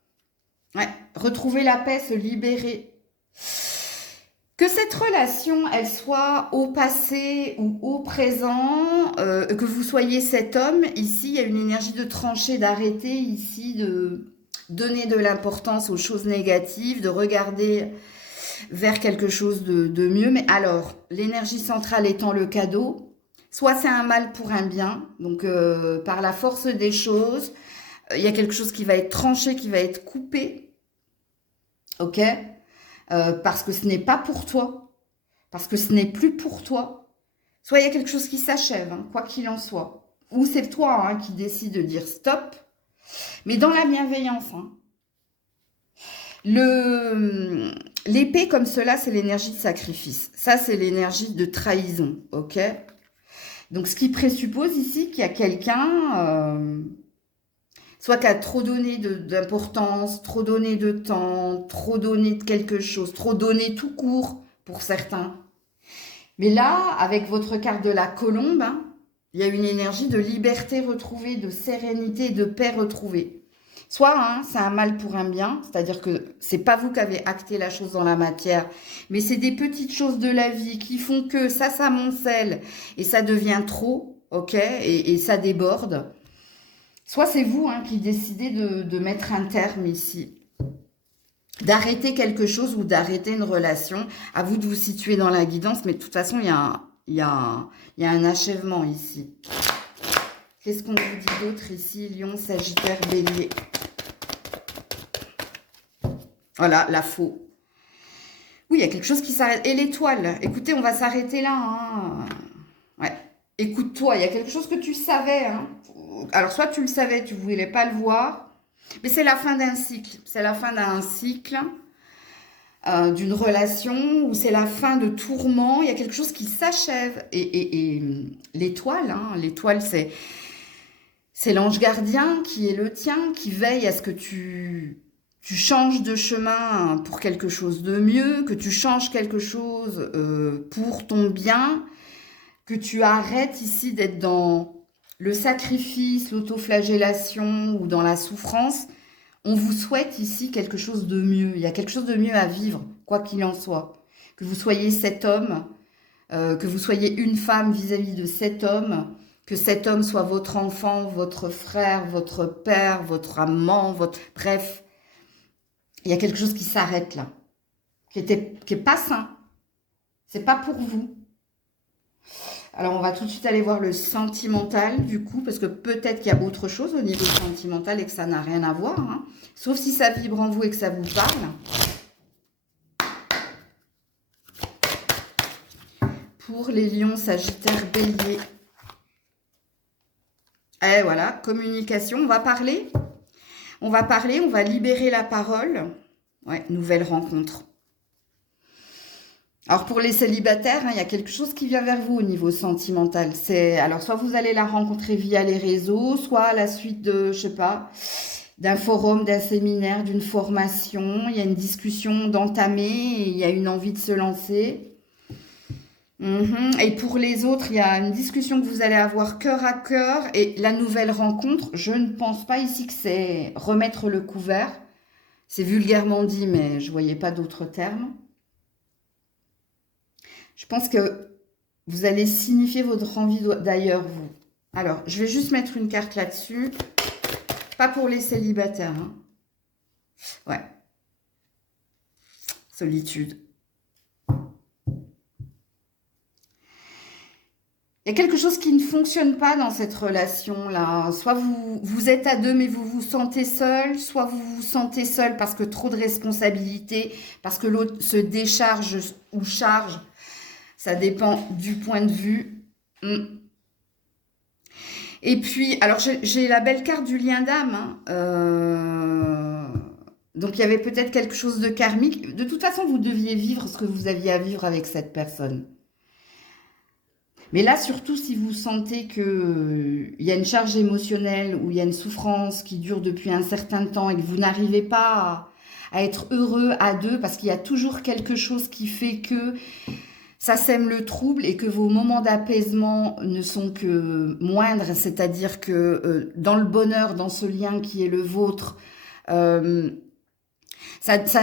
Ouais, retrouver la paix, se libérer. Que cette relation, elle soit au passé ou au présent, que vous soyez cet homme, ici, il y a une énergie de trancher, d'arrêter ici, de donner de l'importance aux choses négatives, de regarder vers quelque chose de mieux. Mais alors, l'énergie centrale étant le cadeau, soit c'est un mal pour un bien, donc par la force des choses, il y a quelque chose qui va être tranché, qui va être coupé, ok? Parce que ce n'est pas pour toi, parce que ce n'est plus pour toi. Soit il y a quelque chose qui s'achève, hein, quoi qu'il en soit. Ou c'est toi hein, qui décide de dire stop, mais dans la bienveillance. Hein. L'épée comme cela, c'est l'énergie de sacrifice. Ça, c'est l'énergie de trahison, ok? Donc, ce qui présuppose ici qu'il y a quelqu'un... soit qui a trop donné d'importance, trop donné de temps, trop donné de quelque chose, trop donné tout court pour certains. Mais là, avec votre carte de la colombe, hein, il y a une énergie de liberté retrouvée, de sérénité, de paix retrouvée. Soit hein, c'est un mal pour un bien, c'est-à-dire que c'est pas vous qui avez acté la chose dans la matière, mais c'est des petites choses de la vie qui font que ça s'amoncelle et ça devient trop, ok, et ça déborde. Soit c'est vous hein, qui décidez de mettre un terme ici. d'arrêter quelque chose ou d'arrêter une relation. À vous de vous situer dans la guidance, mais de toute façon, il y a un achèvement ici. Qu'est-ce qu'on vous dit d'autre ici? Lion, Sagittaire, Bélier. Voilà, la faux. Oui, il y a quelque chose qui s'arrête. Et l'étoile. Écoutez, on va s'arrêter là. Hein. Ouais. Écoute-toi, il y a quelque chose que tu savais. Hein. Alors, soit tu le savais, tu ne voulais pas le voir. Mais c'est la fin d'un cycle. C'est la fin d'un cycle, d'une relation, ou c'est la fin de tourments. Il y a quelque chose qui s'achève. Et l'étoile, hein, l'étoile, c'est l'ange gardien qui est le tien, qui veille à ce que tu changes de chemin pour quelque chose de mieux, que tu changes quelque chose pour ton bien, que tu arrêtes ici d'être dans le sacrifice, l'autoflagellation ou dans la souffrance. On vous souhaite ici quelque chose de mieux. Il y a quelque chose de mieux à vivre, quoi qu'il en soit. Que vous soyez cet homme, que vous soyez une femme vis-à-vis de cet homme, que cet homme soit votre enfant, votre frère, votre père, votre amant, bref. Il y a quelque chose qui s'arrête là, qui est pas sain. C'est pas pour vous. Alors, on va tout de suite aller voir le sentimental, du coup, parce que peut-être qu'il y a autre chose au niveau sentimental et que ça n'a rien à voir. Hein. Sauf si ça vibre en vous et que ça vous parle. Pour les lions, Sagittaire, Bélier. Et voilà, communication. On va parler. On va libérer la parole. Ouais, nouvelle rencontre. Alors, pour les célibataires, hein, il y a quelque chose qui vient vers vous au niveau sentimental. Alors, soit vous allez la rencontrer via les réseaux, soit à la suite de, je sais pas, d'un forum, d'un séminaire, d'une formation. Il y a une discussion d'entamer et il y a une envie de se lancer. Et pour les autres, il y a une discussion que vous allez avoir cœur à cœur. Et la nouvelle rencontre, je ne pense pas ici que c'est remettre le couvert. C'est vulgairement dit, mais je ne voyais pas d'autres termes. Je pense que vous allez signifier votre envie d'ailleurs, vous. Alors, je vais juste mettre une carte là-dessus. Pas pour les célibataires. Hein. Ouais. Solitude. Il y a quelque chose qui ne fonctionne pas dans cette relation-là. Soit vous êtes à deux, mais vous vous sentez seul. Soit vous vous sentez seul parce que trop de responsabilités, parce que l'autre se décharge ou charge. Ça dépend du point de vue. Et puis, alors j'ai la belle carte du lien d'âme. Hein. Donc, il y avait peut-être quelque chose de karmique. De toute façon, vous deviez vivre ce que vous aviez à vivre avec cette personne. Mais là, surtout, si vous sentez qu'il y a une charge émotionnelle ou il y a une souffrance qui dure depuis un certain temps et que vous n'arrivez pas à être heureux à deux parce qu'il y a toujours quelque chose qui fait que ça sème le trouble et que vos moments d'apaisement ne sont que moindres, c'est-à-dire que dans le bonheur, dans ce lien qui est le vôtre, ça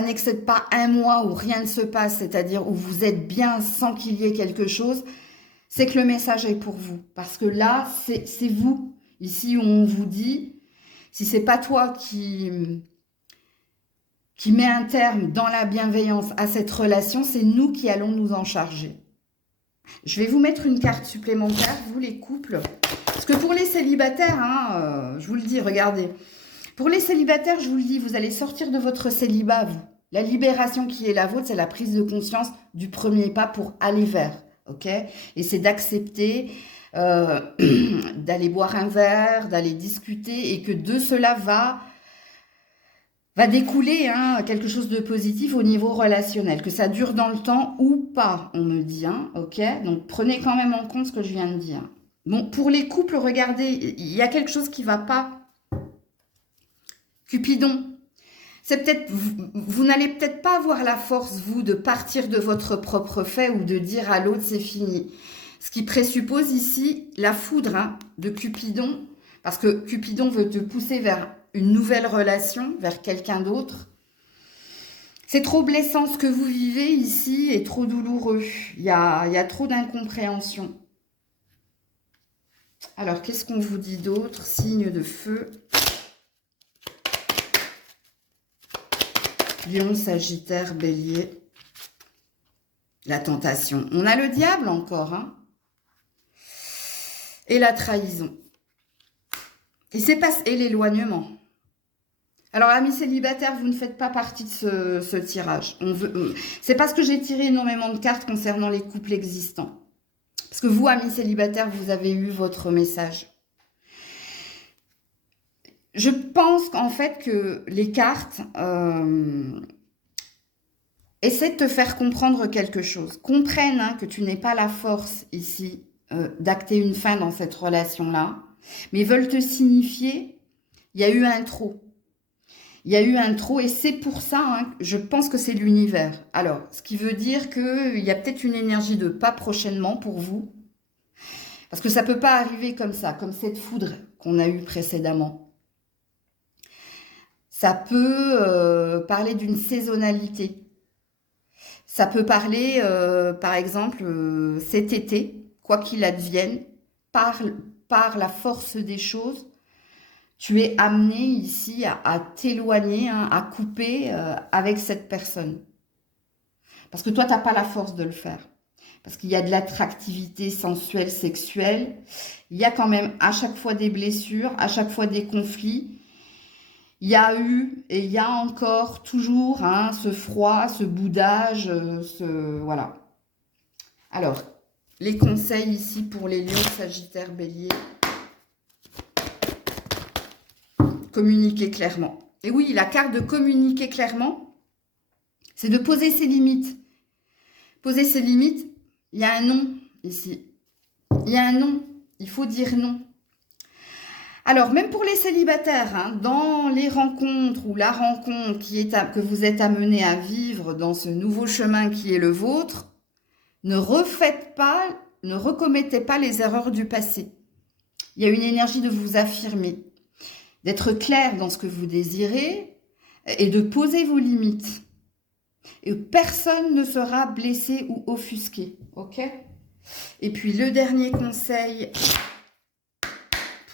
n'excède pas un mois où rien ne se passe, c'est-à-dire où vous êtes bien sans qu'il y ait quelque chose, c'est que le message est pour vous. Parce que là, c'est vous. Ici, où on vous dit, si c'est pas toi qui met un terme dans la bienveillance à cette relation, c'est nous qui allons nous en charger. Je vais vous mettre une carte supplémentaire, vous les couples. Parce que pour les célibataires, hein, je vous le dis, regardez. Pour les célibataires, je vous le dis, vous allez sortir de votre célibat, vous. La libération qui est la vôtre, c'est la prise de conscience du premier pas pour aller vers. Ok ? Et c'est d'accepter d'aller boire un verre, d'aller discuter et que de cela va découler quelque chose de positif au niveau relationnel, que ça dure dans le temps ou pas, on me dit, hein, ok? Donc, prenez quand même en compte ce que je viens de dire. Bon, pour les couples, regardez, il y a quelque chose qui ne va pas. Cupidon, c'est peut-être, vous n'allez peut-être pas avoir la force, vous, de partir de votre propre fait ou de dire à l'autre, c'est fini. Ce qui présuppose ici la foudre de Cupidon, parce que Cupidon veut te pousser vers une nouvelle relation, vers quelqu'un d'autre. C'est trop blessant ce que vous vivez ici et trop douloureux. Il y a trop d'incompréhension. Alors, qu'est-ce qu'on vous dit d'autre? Signe de feu. Lion, Sagittaire, Bélier. La tentation. On a le diable encore, hein. Et la trahison. Et l'éloignement. Alors, amis célibataires, vous ne faites pas partie de ce tirage. C'est parce que j'ai tiré énormément de cartes concernant les couples existants. Parce que vous, amis célibataires, vous avez eu votre message. Je pense qu'en fait que les cartes essaient de te faire comprendre quelque chose. Comprennent hein, que tu n'es pas la force ici d'acter une fin dans cette relation-là, mais veulent te signifier, il y a eu un trop. Il y a eu un trop et c'est pour ça, hein, je pense que c'est l'univers. Alors, ce qui veut dire qu'il y a peut-être une énergie de pas prochainement pour vous, parce que ça ne peut pas arriver comme ça, comme cette foudre qu'on a eue précédemment. Ça peut parler d'une saisonnalité. Ça peut parler, par exemple, cet été, quoi qu'il advienne, par la force des choses, tu es amené ici à t'éloigner, hein, à couper avec cette personne. Parce que toi, tu n'as pas la force de le faire. Parce qu'il y a de l'attractivité sensuelle, sexuelle. Il y a quand même à chaque fois des blessures, à chaque fois des conflits. Il y a eu et il y a encore toujours hein, ce froid, ce boudage, voilà. Alors, les conseils ici pour les lions, Sagittaire, Bélier. Communiquer clairement. Et oui, la carte de communiquer clairement, c'est de poser ses limites. Poser ses limites, il y a un non ici. Il y a un non, il faut dire non. Alors, même pour les célibataires, hein, dans les rencontres ou la rencontre que vous êtes amené à vivre dans ce nouveau chemin qui est le vôtre, ne recommettez pas les erreurs du passé. Il y a une énergie de vous affirmer, d'être clair dans ce que vous désirez et de poser vos limites. Et personne ne sera blessé ou offusqué, ok? Et puis, le dernier conseil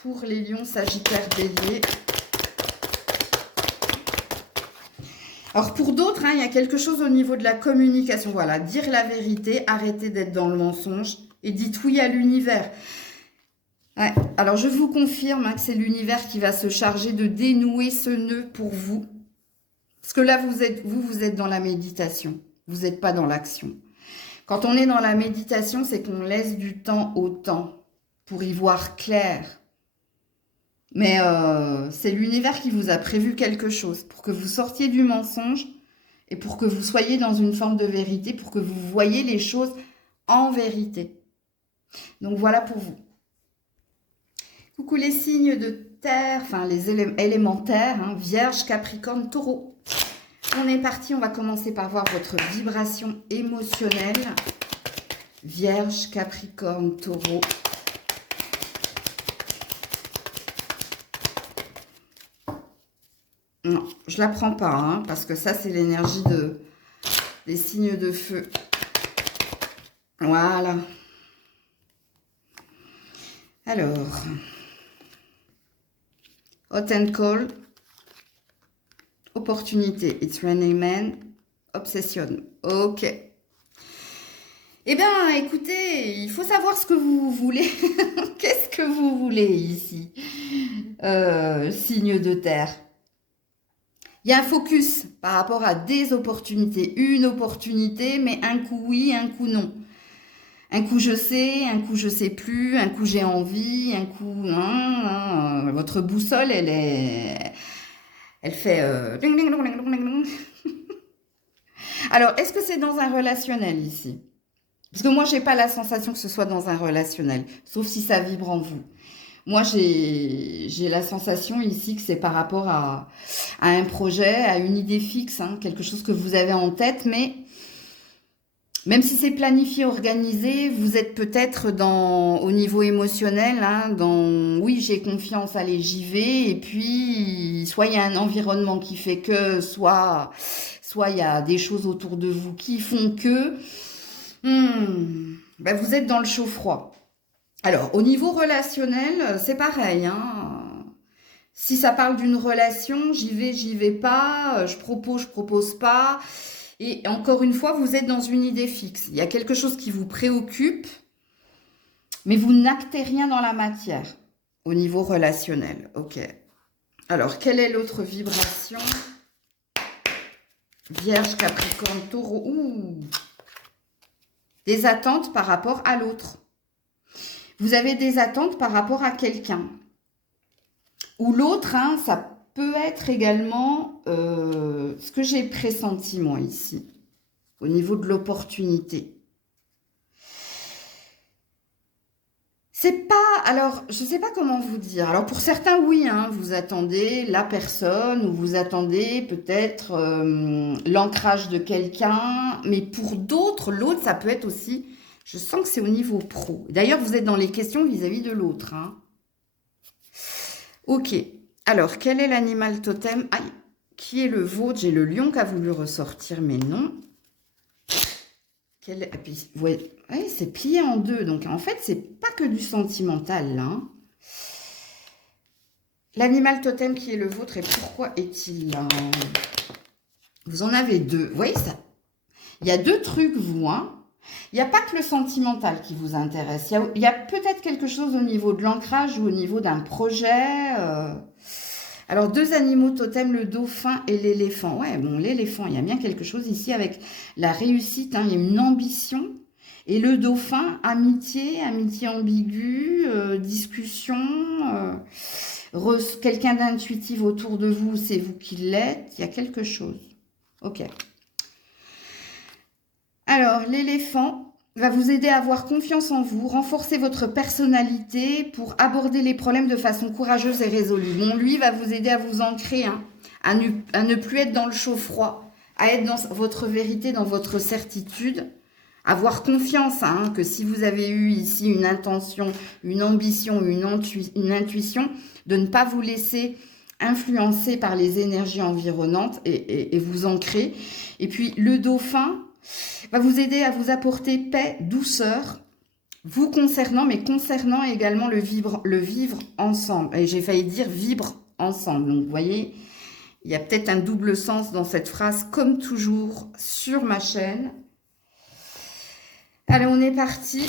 pour les lions, Sagittaire, Bélier. Alors, pour d'autres, hein, il y a quelque chose au niveau de la communication. Voilà, dire la vérité, arrêter d'être dans le mensonge et dites oui à l'univers. Ouais. Alors, je vous confirme hein, que c'est l'univers qui va se charger de dénouer ce nœud pour vous. Parce que là, vous êtes dans la méditation. Vous n'êtes pas dans l'action. Quand on est dans la méditation, c'est qu'on laisse du temps au temps pour y voir clair. Mais c'est l'univers qui vous a prévu quelque chose pour que vous sortiez du mensonge et pour que vous soyez dans une forme de vérité, pour que vous voyez les choses en vérité. Donc voilà pour vous. Coucou les signes de terre, enfin les élémentaires, hein, Vierge, Capricorne, Taureau. On est parti, on va commencer par voir votre vibration émotionnelle. Vierge, Capricorne, Taureau. Non, je la prends pas, hein, parce que ça, c'est l'énergie des signes de feu. Voilà. Alors, hot and cold, opportunité, it's raining man, obsession. Ok. Eh bien, écoutez, il faut savoir ce que vous voulez. Qu'est-ce que vous voulez ici, signe de terre? Il y a un focus par rapport à des opportunités. Une opportunité, mais un coup oui, un coup non. Un coup je sais, un coup je sais plus, un coup j'ai envie, un coup... Votre boussole, elle fait... Alors, est-ce que c'est dans un relationnel ici? Parce que moi, j'ai pas la sensation que ce soit dans un relationnel, sauf si ça vibre en vous. Moi, j'ai la sensation ici que c'est par rapport à un projet, à une idée fixe, hein, quelque chose que vous avez en tête, mais même si c'est planifié, organisé, vous êtes peut-être au niveau émotionnel, hein, oui, j'ai confiance, allez, j'y vais, et puis soit il y a un environnement qui fait que, soit il y a des choses autour de vous qui font que, vous êtes dans le chaud-froid. Alors, au niveau relationnel, c'est pareil, hein. Si ça parle d'une relation, j'y vais pas, je propose pas. Et encore une fois, vous êtes dans une idée fixe. Il y a quelque chose qui vous préoccupe, mais vous n'actez rien dans la matière au niveau relationnel. Ok. Alors, quelle est l'autre vibration? Vierge, Capricorne, Taureau. Ouh. Des attentes par rapport à l'autre. Vous avez des attentes par rapport à quelqu'un. Ou l'autre, hein, ça peut être également ce que j'ai pressenti moi ici, au niveau de l'opportunité. C'est pas, alors je sais pas comment vous dire. Alors pour certains, oui, hein, vous attendez la personne ou vous attendez peut-être l'ancrage de quelqu'un, mais pour d'autres, l'autre, ça peut être aussi, je sens que c'est au niveau pro. D'ailleurs, vous êtes dans les questions vis-à-vis de l'autre. Hein. Ok. Alors, quel est l'animal totem? Aïe, qui est le vôtre? J'ai le lion qui a voulu ressortir, mais non. Et puis, vous voyez, ouais, c'est plié en deux. Donc, en fait, c'est pas que du sentimental, là. Hein. L'animal totem qui est le vôtre, et pourquoi est-il là? Vous en avez deux. Vous voyez ça? Il y a deux trucs, vous, hein. Il n'y a pas que le sentimental qui vous intéresse. Il y a peut-être quelque chose au niveau de l'ancrage ou au niveau d'un projet. Alors, deux animaux totems, le dauphin et l'éléphant. Ouais, bon, l'éléphant, il y a bien quelque chose ici avec la réussite. Hein, il y a une ambition. Et le dauphin, amitié ambiguë, discussion. Quelqu'un d'intuitif autour de vous, c'est vous qui l'êtes. Il y a quelque chose. Ok. Alors, l'éléphant va vous aider à avoir confiance en vous, renforcer votre personnalité pour aborder les problèmes de façon courageuse et résolue. Bon, lui va vous aider à vous ancrer, hein, à ne plus être dans le chaud-froid, à être dans votre vérité, dans votre certitude, avoir confiance, hein, que si vous avez eu ici une intention, une ambition, une intuition, de ne pas vous laisser influencer par les énergies environnantes et vous ancrer. Et puis, le dauphin va vous aider à vous apporter paix, douceur, vous concernant, mais concernant également le vivre ensemble. Et j'ai failli dire vivre ensemble. Donc, vous voyez, il y a peut-être un double sens dans cette phrase, comme toujours sur ma chaîne. Allez, on est parti.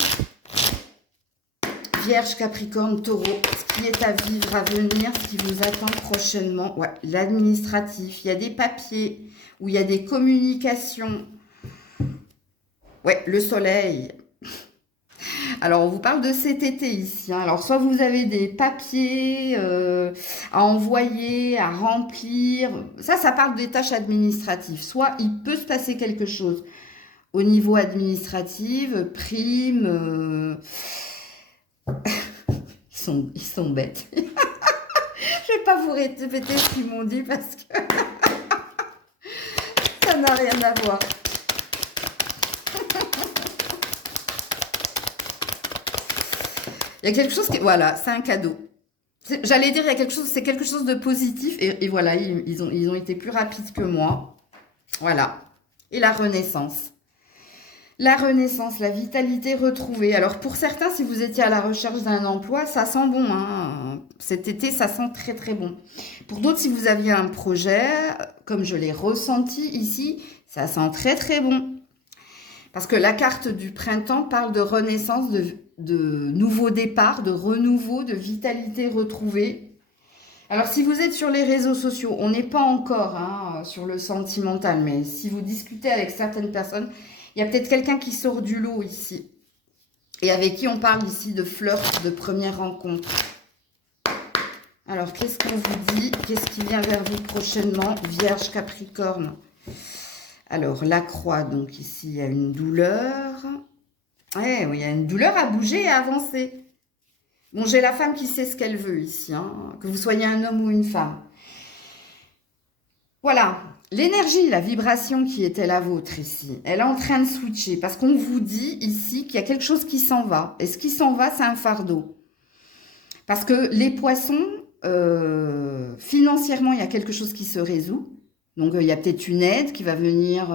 Vierge, Capricorne, Taureau, ce qui est à vivre, à venir, ce qui vous attend prochainement. Ouais, l'administratif, il y a des papiers, où il y a des communications. Ouais, le soleil. Alors, on vous parle de cet été ici. Hein. Alors, soit vous avez des papiers à envoyer, à remplir. Ça parle des tâches administratives. Soit il peut se passer quelque chose au niveau administratif, primes. Ils sont bêtes. Je vais pas vous répéter ce qu'ils m'ont dit parce que ça n'a rien à voir. Il y a quelque chose qui... Voilà, c'est un cadeau. J'allais dire, il y a quelque chose, c'est quelque chose de positif. Et voilà, ils ont été plus rapides que moi. Voilà. Et la renaissance. La renaissance, la vitalité retrouvée. Alors, pour certains, si vous étiez à la recherche d'un emploi, ça sent bon. Hein. Cet été, ça sent très, très bon. Pour d'autres, si vous aviez un projet, comme je l'ai ressenti ici, ça sent très, très bon. Parce que la carte du printemps parle de renaissance, de nouveau départ, de renouveau, de vitalité retrouvée. Alors, si vous êtes sur les réseaux sociaux, on n'est pas encore hein, sur le sentimental, mais si vous discutez avec certaines personnes, il y a peut-être quelqu'un qui sort du lot ici. Et avec qui on parle ici de flirt, de première rencontre. Alors, qu'est-ce qu'on vous dit? Qu'est-ce qui vient vers vous prochainement? Vierge, Capricorne. Alors, la croix, donc ici, il y a une douleur. Ouais, oui, il y a une douleur à bouger et à avancer. Bon, j'ai la femme qui sait ce qu'elle veut ici, hein, que vous soyez un homme ou une femme. Voilà, l'énergie, la vibration qui était la vôtre ici, elle est en train de switcher parce qu'on vous dit ici qu'il y a quelque chose qui s'en va. Et ce qui s'en va, c'est un fardeau. Parce que les poissons, financièrement, il y a quelque chose qui se résout. Donc, il y a peut-être une aide qui va venir,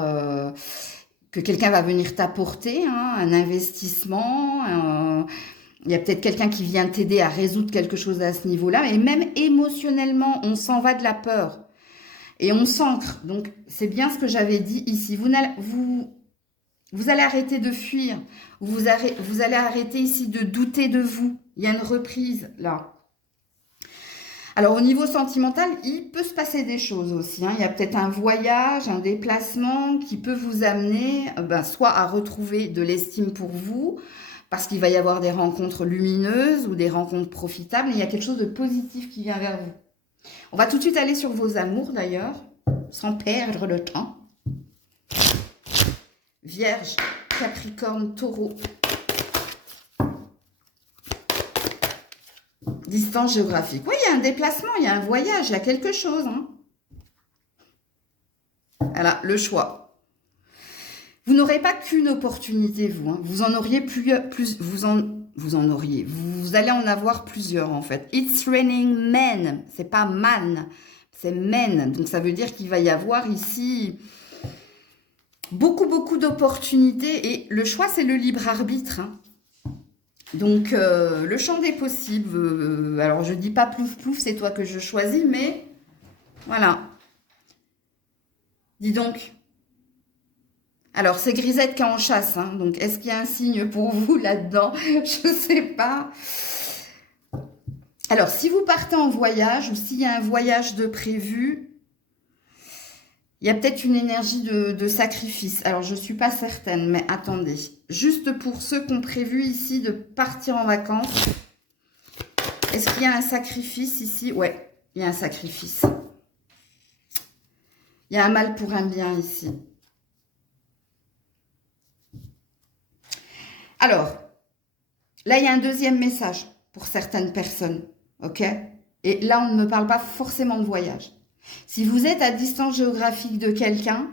que quelqu'un va venir t'apporter, hein, un investissement, Il y a peut-être quelqu'un qui vient t'aider à résoudre quelque chose à ce niveau-là. Et même émotionnellement, on s'en va de la peur. Et on s'ancre. Donc, c'est bien ce que j'avais dit ici. Vous allez arrêter de fuir. Vous allez arrêter ici de douter de vous. Il y a une reprise là. Alors, au niveau sentimental, il peut se passer des choses aussi. Il y a peut-être un voyage, un déplacement qui peut vous amener soit à retrouver de l'estime pour vous, parce qu'il va y avoir des rencontres lumineuses ou des rencontres profitables. Il y a quelque chose de positif qui vient vers vous. On va tout de suite aller sur vos amours d'ailleurs, sans perdre le temps. Vierge, Capricorne, Taureau. Distance géographique. Oui, il y a un déplacement, il y a un voyage, il y a quelque chose. Voilà, le choix. Vous n'aurez pas qu'une opportunité, vous. Vous en auriez vous allez en avoir plusieurs, en fait. It's raining men. C'est pas man, c'est men. Donc, ça veut dire qu'il va y avoir ici beaucoup d'opportunités. Et le choix, c'est le libre arbitre. Donc, le champ des possibles. Alors, je dis pas plouf plouf, c'est toi que je choisis, mais voilà. Dis donc. Alors, c'est Grisette qui est en chasse, donc est-ce qu'il y a un signe pour vous là-dedans? Je ne sais pas. Alors, si vous partez en voyage ou s'il y a un voyage de prévu, il y a peut-être une énergie de sacrifice. Alors, je ne suis pas certaine, mais attendez. Juste pour ceux qui ont prévu ici de partir en vacances, est-ce qu'il y a un sacrifice ici? Ouais, il y a un sacrifice. Il y a un mal pour un bien ici. Alors, là, il y a un deuxième message pour certaines personnes, ok? Et là, on ne me parle pas forcément de voyage. Si vous êtes à distance géographique de quelqu'un,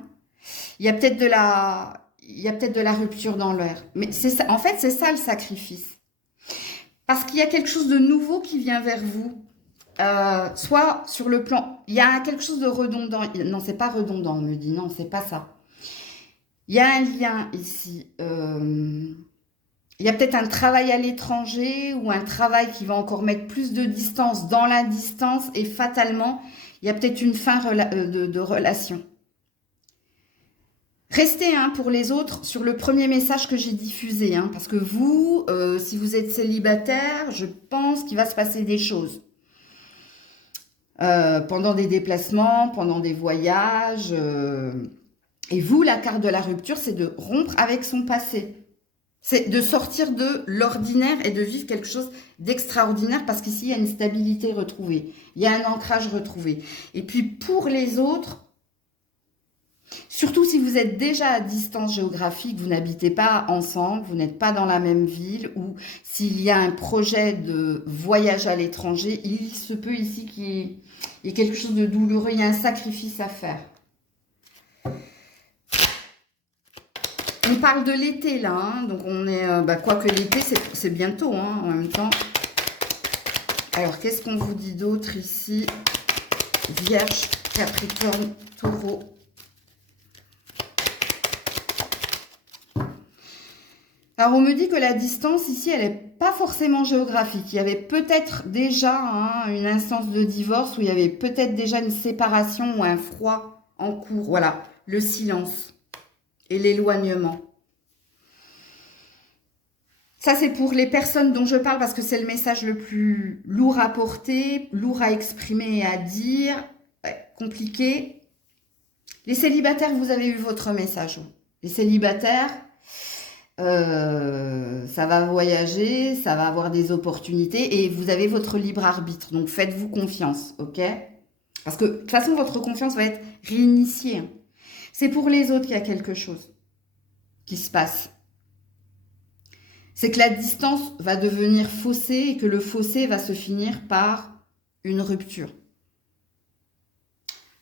il y a peut-être de la rupture dans l'air. Mais c'est ça, en fait, c'est ça le sacrifice. Parce qu'il y a quelque chose de nouveau qui vient vers vous. Soit sur le plan, il y a quelque chose de redondant. Non, c'est pas redondant, on me dit. Non, c'est pas ça. Il y a un lien ici. Il y a peut-être un travail à l'étranger ou un travail qui va encore mettre plus de distance dans la distance et fatalement, il y a peut-être une fin de relation. Restez pour les autres sur le premier message que j'ai diffusé, parce que vous, si vous êtes célibataire, je pense qu'il va se passer des choses. Pendant des déplacements, pendant des voyages. Et vous, la carte de la rupture, c'est de rompre avec son passé. C'est de sortir de l'ordinaire et de vivre quelque chose d'extraordinaire parce qu'ici, il y a une stabilité retrouvée. Il y a un ancrage retrouvé. Et puis, pour les autres, surtout si vous êtes déjà à distance géographique, vous n'habitez pas ensemble, vous n'êtes pas dans la même ville, ou s'il y a un projet de voyage à l'étranger, il se peut ici qu'il y ait quelque chose de douloureux, il y a un sacrifice à faire. On parle de l'été là, donc on est, quoique l'été c'est bientôt en même temps. Alors qu'est-ce qu'on vous dit d'autre ici? Vierge, Capricorne, Taureau. Alors on me dit que la distance ici elle n'est pas forcément géographique. Il y avait peut-être déjà une instance de divorce où il y avait peut-être déjà une séparation ou un froid en cours. Voilà, le silence et l'éloignement. Ça, c'est pour les personnes dont je parle parce que c'est le message le plus lourd à porter, lourd à exprimer et à dire, compliqué. Les célibataires, vous avez eu votre message. Les célibataires, ça va voyager, ça va avoir des opportunités et vous avez votre libre arbitre. Donc, faites-vous confiance, ok? Parce que, de toute façon, votre confiance va être réinitiée. C'est pour les autres qu'il y a quelque chose qui se passe. C'est que la distance va devenir fossé et que le fossé va se finir par une rupture.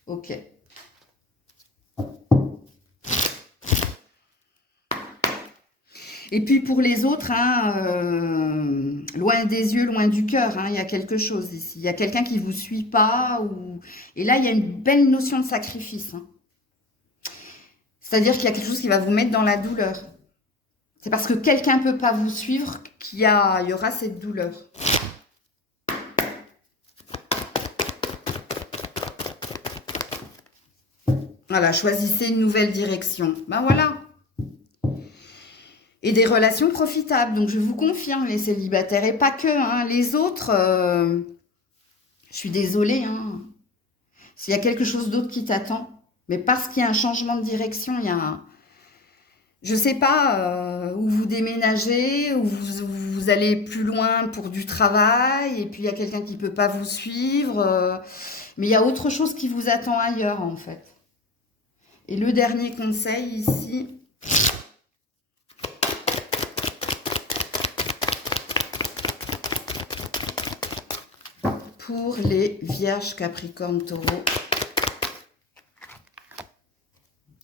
Ok. Et puis pour les autres, loin des yeux, loin du cœur, il y a quelque chose ici. Il y a quelqu'un qui ne vous suit pas. Et là, il y a une belle notion de sacrifice. C'est-à-dire qu'il y a quelque chose qui va vous mettre dans la douleur. C'est parce que quelqu'un ne peut pas vous suivre qu'il y aura cette douleur. Voilà, choisissez une nouvelle direction. Ben voilà. Et des relations profitables. Donc, je vous confirme, les célibataires. Et pas que, hein. Les autres, je suis désolée, hein. S'il y a quelque chose d'autre qui t'attend, mais parce qu'il y a un changement de direction, il y a un... Je sais pas où vous déménagez, où vous allez plus loin pour du travail, et puis il y a quelqu'un qui peut pas vous suivre, mais il y a autre chose qui vous attend ailleurs, en fait. Et le dernier conseil ici... Pour les vierges, capricorne, taureau.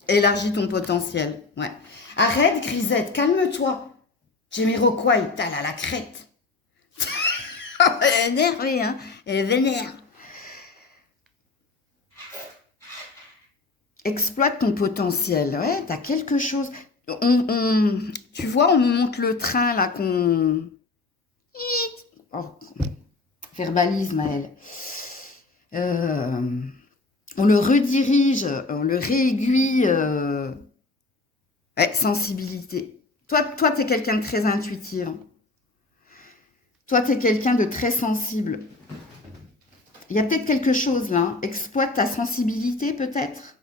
Élargis ton potentiel. Ouais. Arrête, grisette, calme-toi. Jamiroquai, t'as la crête. Elle est énervée, hein. Elle est vénère. Exploite ton potentiel. Ouais, t'as quelque chose. Tu vois, on me montre le train, là, qu'on... Oh, verbalise, Maëlle. On le redirige, on le réaiguille. Ouais, sensibilité. Toi, t'es quelqu'un de très intuitif. Toi, t'es quelqu'un de très sensible. Il y a peut-être quelque chose là. Hein. Exploite ta sensibilité, peut-être.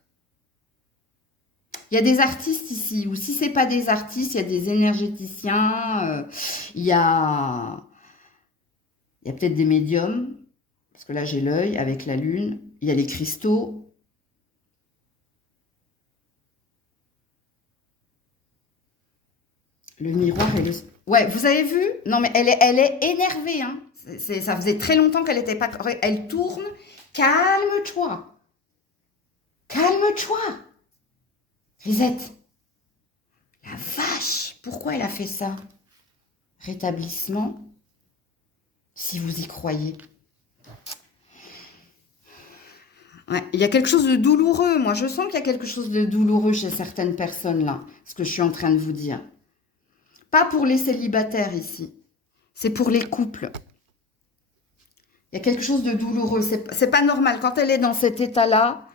Il y a des artistes ici. Ou si c'est pas des artistes, il y a des énergéticiens. Il y a peut-être des médiums. Parce que là, j'ai l'œil avec la lune. Il y a les cristaux. Le miroir et le... Ouais, vous avez vu? Non, mais elle est énervée. Hein. Ça faisait très longtemps qu'elle n'était pas... Elle tourne. Calme-toi. Calme-toi. Lisette. La vache. Pourquoi elle a fait ça? Rétablissement. Si vous y croyez. Ouais, il y a quelque chose de douloureux. Moi, je sens qu'il y a quelque chose de douloureux chez certaines personnes là. Ce que je suis en train de vous dire. Pas pour les célibataires ici. C'est pour les couples. Il y a quelque chose de douloureux. C'est pas normal. Quand elle est dans cet état-là,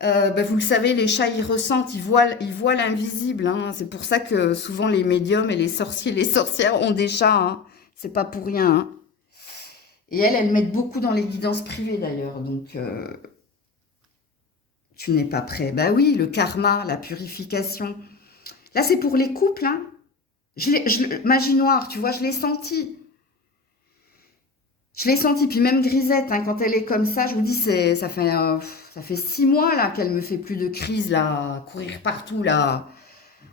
ben vous le savez, les chats, ils ressentent, ils voient l'invisible. Hein. C'est pour ça que souvent les médiums et les sorciers, les sorcières ont des chats. Hein. C'est pas pour rien. Hein. Et elles mettent beaucoup dans les guidances privées d'ailleurs. Donc, tu n'es pas prêt. Ben oui, le karma, la purification. Là, c'est pour les couples. Hein. Magie noire, tu vois, je l'ai senti. Je l'ai senti. Puis même Grisette, hein, quand elle est comme ça, je vous dis, ça fait 6 mois là qu'elle me fait plus de crise, là, à courir partout, là,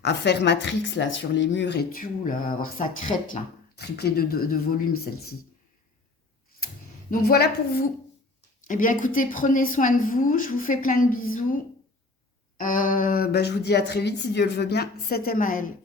à faire Matrix, là, sur les murs et tout, là, avoir sa crête, là, triplée de volume, celle-ci. Donc voilà pour vous. Eh bien, écoutez, prenez soin de vous. Je vous fais plein de bisous. Je vous dis à très vite, si Dieu le veut bien. C'était Maëlle.